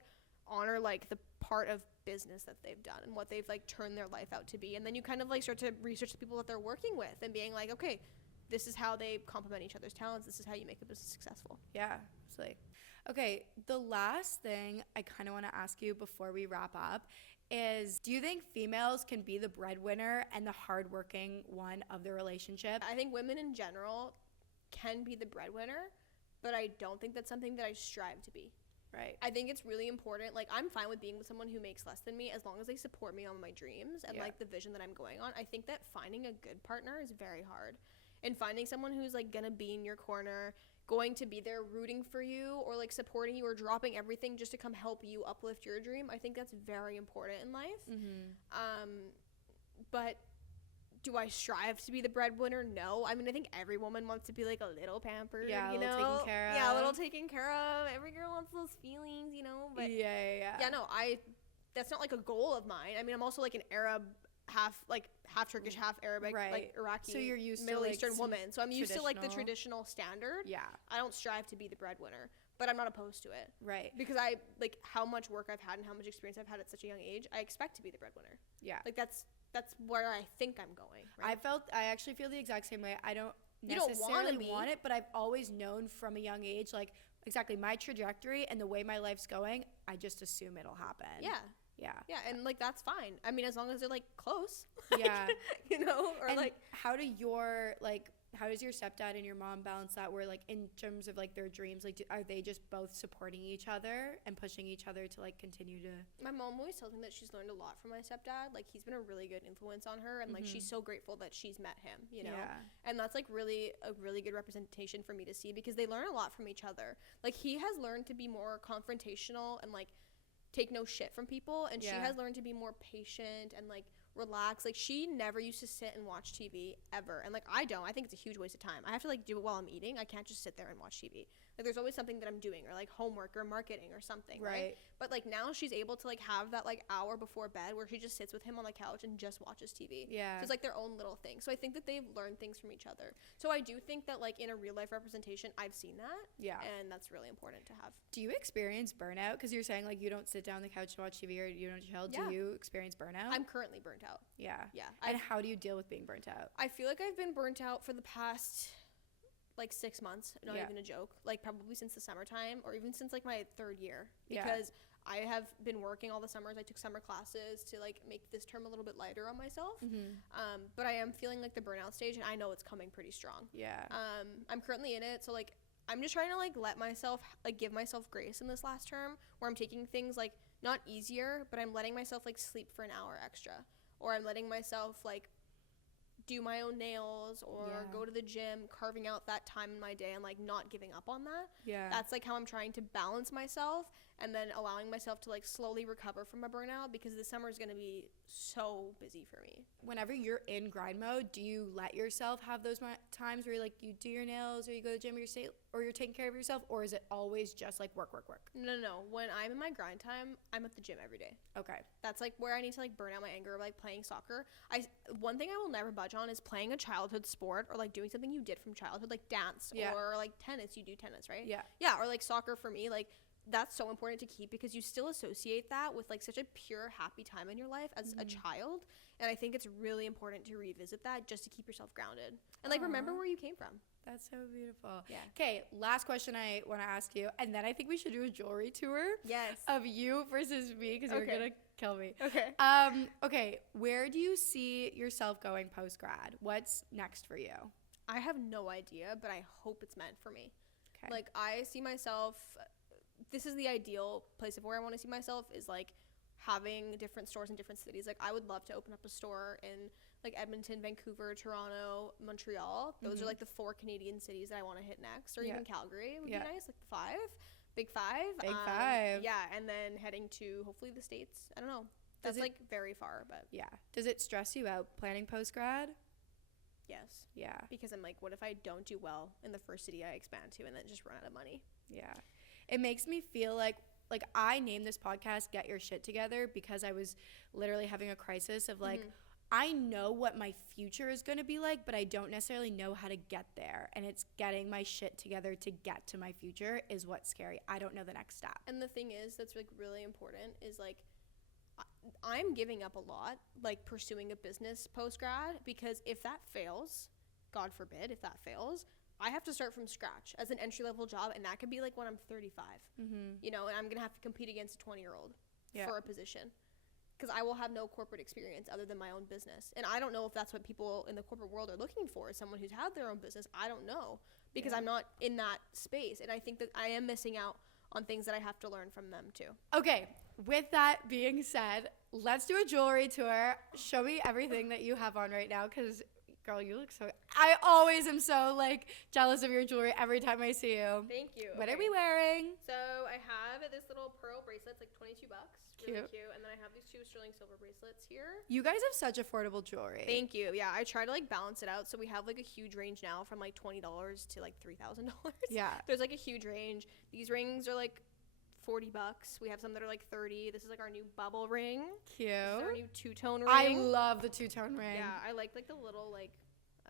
honor like the part of business that they've done and what they've like turned their life out to be. And then you kind of like start to research the people that they're working with and being like, okay, this is how they complement each other's talents. This is how you make a business successful. Yeah, absolutely. Okay, the last thing I kind of want to ask you before we wrap up is, do you think females can be the breadwinner and the hardworking one of the relationship? I think women in general can be the breadwinner, but I don't think that's something that I strive to be. Right. I think it's really important. Like, I'm fine with being with someone who makes less than me as long as they support me on my dreams and like the vision that I'm going on. I think that finding a good partner is very hard. And finding someone who's like gonna be in your corner, going to be there rooting for you, or like supporting you, or dropping everything just to come help you uplift your dream, I think that's very important in life. But do I strive to be the breadwinner? No. I mean, I think every woman wants to be like a little pampered, you know? Taken care of. Yeah, a little taken care of. Every girl wants those feelings, you know? But yeah, no, that's not like a goal of mine. I mean, I'm also like an Arab, half Turkish, half Arabic, like Iraqi, so you're used Middle to Eastern woman. So I'm used to like the traditional- traditional standard. Yeah. I don't strive to be the breadwinner, but I'm not opposed to it. Right. Because I like how much work I've had and how much experience I've had at such a young age. I expect to be the breadwinner. Yeah. Like that's where I think I'm going. Right? I actually feel the exact same way. I don't You don't necessarily want it, but I've always known from a young age, like exactly my trajectory and the way my life's going, I just assume it'll happen. Yeah. Yeah. Yeah, and like that's fine. I mean, as long as they're like close. Like, Yeah. you know, or and like how does your stepdad and your mom balance that, where like in terms of like their dreams, like are they just both supporting each other and pushing each other to like continue to? My mom always tells me that she's learned a lot from my stepdad. Like he's been a really good influence on her, and like she's so grateful that she's met him, you know. Yeah. And that's like really a really good representation for me to see, because they learn a lot from each other. Like he has learned to be more confrontational and like take no shit from people, and she has learned to be more patient and like relax. Like, she never used to sit and watch TV ever. And, like, I don't. I think it's a huge waste of time. I have to, like, do it while I'm eating. I can't just sit there and watch TV. Like, there's always something that I'm doing, or, like, homework or marketing or something, right? But, like, now she's able to, like, have that, like, hour before bed where she just sits with him on the couch and just watches TV. Yeah. So it's, like, their own little thing. So I think that they've learned things from each other. So I do think that, like, in a real life representation, I've seen that. Yeah. And that's really important to have. Do you experience burnout? Because you're saying, like, you don't sit down on the couch to watch TV or you don't chill. Yeah. Do you experience burnout? I'm currently burnt out. Yeah. Yeah. And how do you deal with being burnt out? I feel like I've been burnt out for the past, like, 6 months, not even a joke, like, probably since the summertime, or even since, like, my 3rd year, because I have been working all the summers. I took summer classes to, like, make this term a little bit lighter on myself, but I am feeling, like, the burnout stage, and I know it's coming pretty strong. Yeah. I'm currently in it, so, like, I'm just trying to, like, let myself, like, give myself grace in this last term, where I'm taking things, like, not easier, but I'm letting myself, like, sleep for an hour extra, or I'm letting myself, like, do my own nails, or go to the gym, carving out that time in my day and, like, not giving up on that. Yeah. That's, like, how I'm trying to balance myself, and then allowing myself to, like, slowly recover from my burnout, because this summer is going to be so busy for me. Whenever you're in grind mode, do you let yourself have those times where, like, you do your nails or you go to the gym or you're taking care of yourself, or is it always just, like, work? No. When I'm in my grind time, I'm at the gym every day. Okay. That's, like, where I need to, like, burn out my anger, like, playing soccer. One thing I will never budge on is playing a childhood sport, or, like, doing something you did from childhood, like dance, or, like, tennis. You do tennis, right? Yeah, or, like, soccer for me, like, that's so important to keep, because you still associate that with, like, such a pure, happy time in your life as a child. And I think it's really important to revisit that, just to keep yourself grounded and, like, remember where you came from. That's so beautiful. Yeah. Okay, last question I want to ask you, and then I think we should do a jewelry tour. Yes. Of you versus me, because you're gonna kill me. Okay. Okay. Where do you see yourself going post grad? What's next for you? I have no idea, but I hope it's meant for me. Okay. Like, I see myself. This is the ideal place of where I want to see myself, is, like, having different stores in different cities. Like, I would love to open up a store in, like, Edmonton, Vancouver, Toronto, Montreal. Those are, like, the 4 Canadian cities that I want to hit next, or even Calgary would be nice, like the 5. Big 5. Big 5. Yeah, and then heading to hopefully the States. I don't know. That's, like, very far, but yeah. Does it stress you out planning post grad? Yes. Yeah. Because I'm like, what if I don't do well in the first city I expand to, and then just run out of money? Yeah. It makes me feel like I named this podcast Get Your Shit Together, because I was literally having a crisis of, like, I know what my future is going to be like, but I don't necessarily know how to get there. And it's getting my shit together to get to my future is what's scary. I don't know the next step. And the thing is, that's, like, really important is, like, I'm giving up a lot, like, pursuing a business post-grad, because if that fails, God forbid, if that fails, I have to start from scratch as an entry-level job, and that could be, like, when I'm 35, you know, and I'm going to have to compete against a 20-year-old for a position, because I will have no corporate experience other than my own business. And I don't know if that's what people in the corporate world are looking for, is someone who's had their own business. I don't know, because I'm not in that space, and I think that I am missing out on things that I have to learn from them too. Okay, with that being said, let's do a jewelry tour. Show me everything that you have on right now, because girl, you look so, I always am so, like, jealous of your jewelry every time I see you. Thank you. What are we wearing? So I have this little pearl bracelet. It's like $22. Really cute. And then I have these 2 sterling silver bracelets here. You guys have such affordable jewelry. Thank you. Yeah, I try to, like, balance it out. So we have, like, a huge range now from, like, $20 to, like, $3,000. Yeah. There's, like, a huge range. These rings are, like, $40. We have some that are, like, $30. This is, like, our new bubble ring. Cute. This is our new 2-tone ring. I love the 2-tone ring. Yeah, I like the little, like,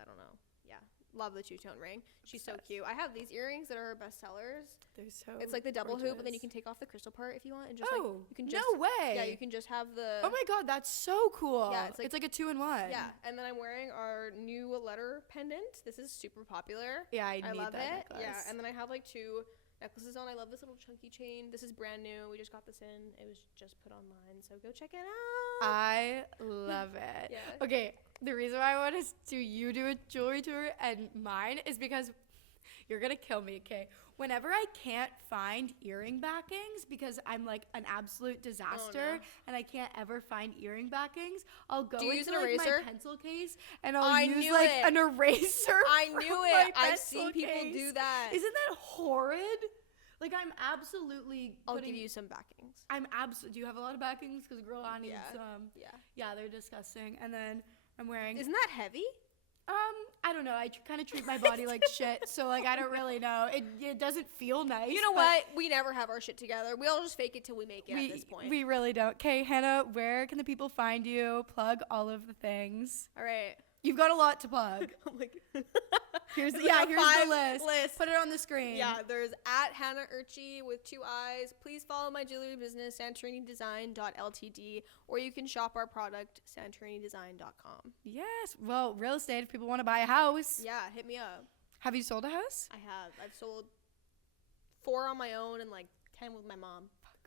I don't know. Yeah, love the 2-tone ring. She's so cute. I have these earrings that are bestsellers. They're so It's like the double gorgeous. hoop, and then you can take off the crystal part if you want, and just you can just no way. Yeah, you can just have the. Oh my god, that's so cool. Yeah, it's like a 2-in-1. Yeah, and then I'm wearing our new letter pendant. This is super popular. Yeah, I need love that it. necklace. Yeah, and then I have, like, 2 necklaces on. I love this little chunky chain. This is brand new. We just got this in. It was just put online, so go check it out. I love it. Yeah. Okay, the reason why I want to do you do a jewelry tour and mine is because you're gonna kill me. Okay, whenever I can't find earring backings because I'm, like, an absolute disaster and I can't ever find earring backings, I'll go into, like, my pencil case and I'll use, like, an eraser. I knew it. I've seen people do that. Isn't that horrid? Like, I'm absolutely I'll give you some backings. Do you have a lot of backings? Because girl, I need some. Yeah. Yeah, they're disgusting. And then I'm wearing. Isn't that heavy? I don't know. I kind of treat my body like shit, so like I don't really know. It doesn't feel nice. You know what? We never have our shit together. We all just fake it till we make it at this point. We really don't. Okay, Hannah, where can the people find you? Plug all of the things. All right. You've got a lot to plug. I'm like, here's the list. Put it on the screen. Yeah, there's at Hanna Erci with 2 I's. Please follow my jewelry business, SantoriniDesign.ltd, or you can shop our product, SantoriniDesign.com. Yes. Well, real estate, if people want to buy a house. Yeah, hit me up. Have you sold a house? I have. I've sold 4 on my own and like 10 with my mom.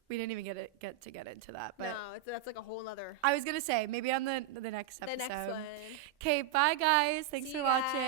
We didn't even get into that, but no, that's like a whole nother. I was gonna say maybe on the next episode. The next one. Okay, bye guys. Thanks for watching.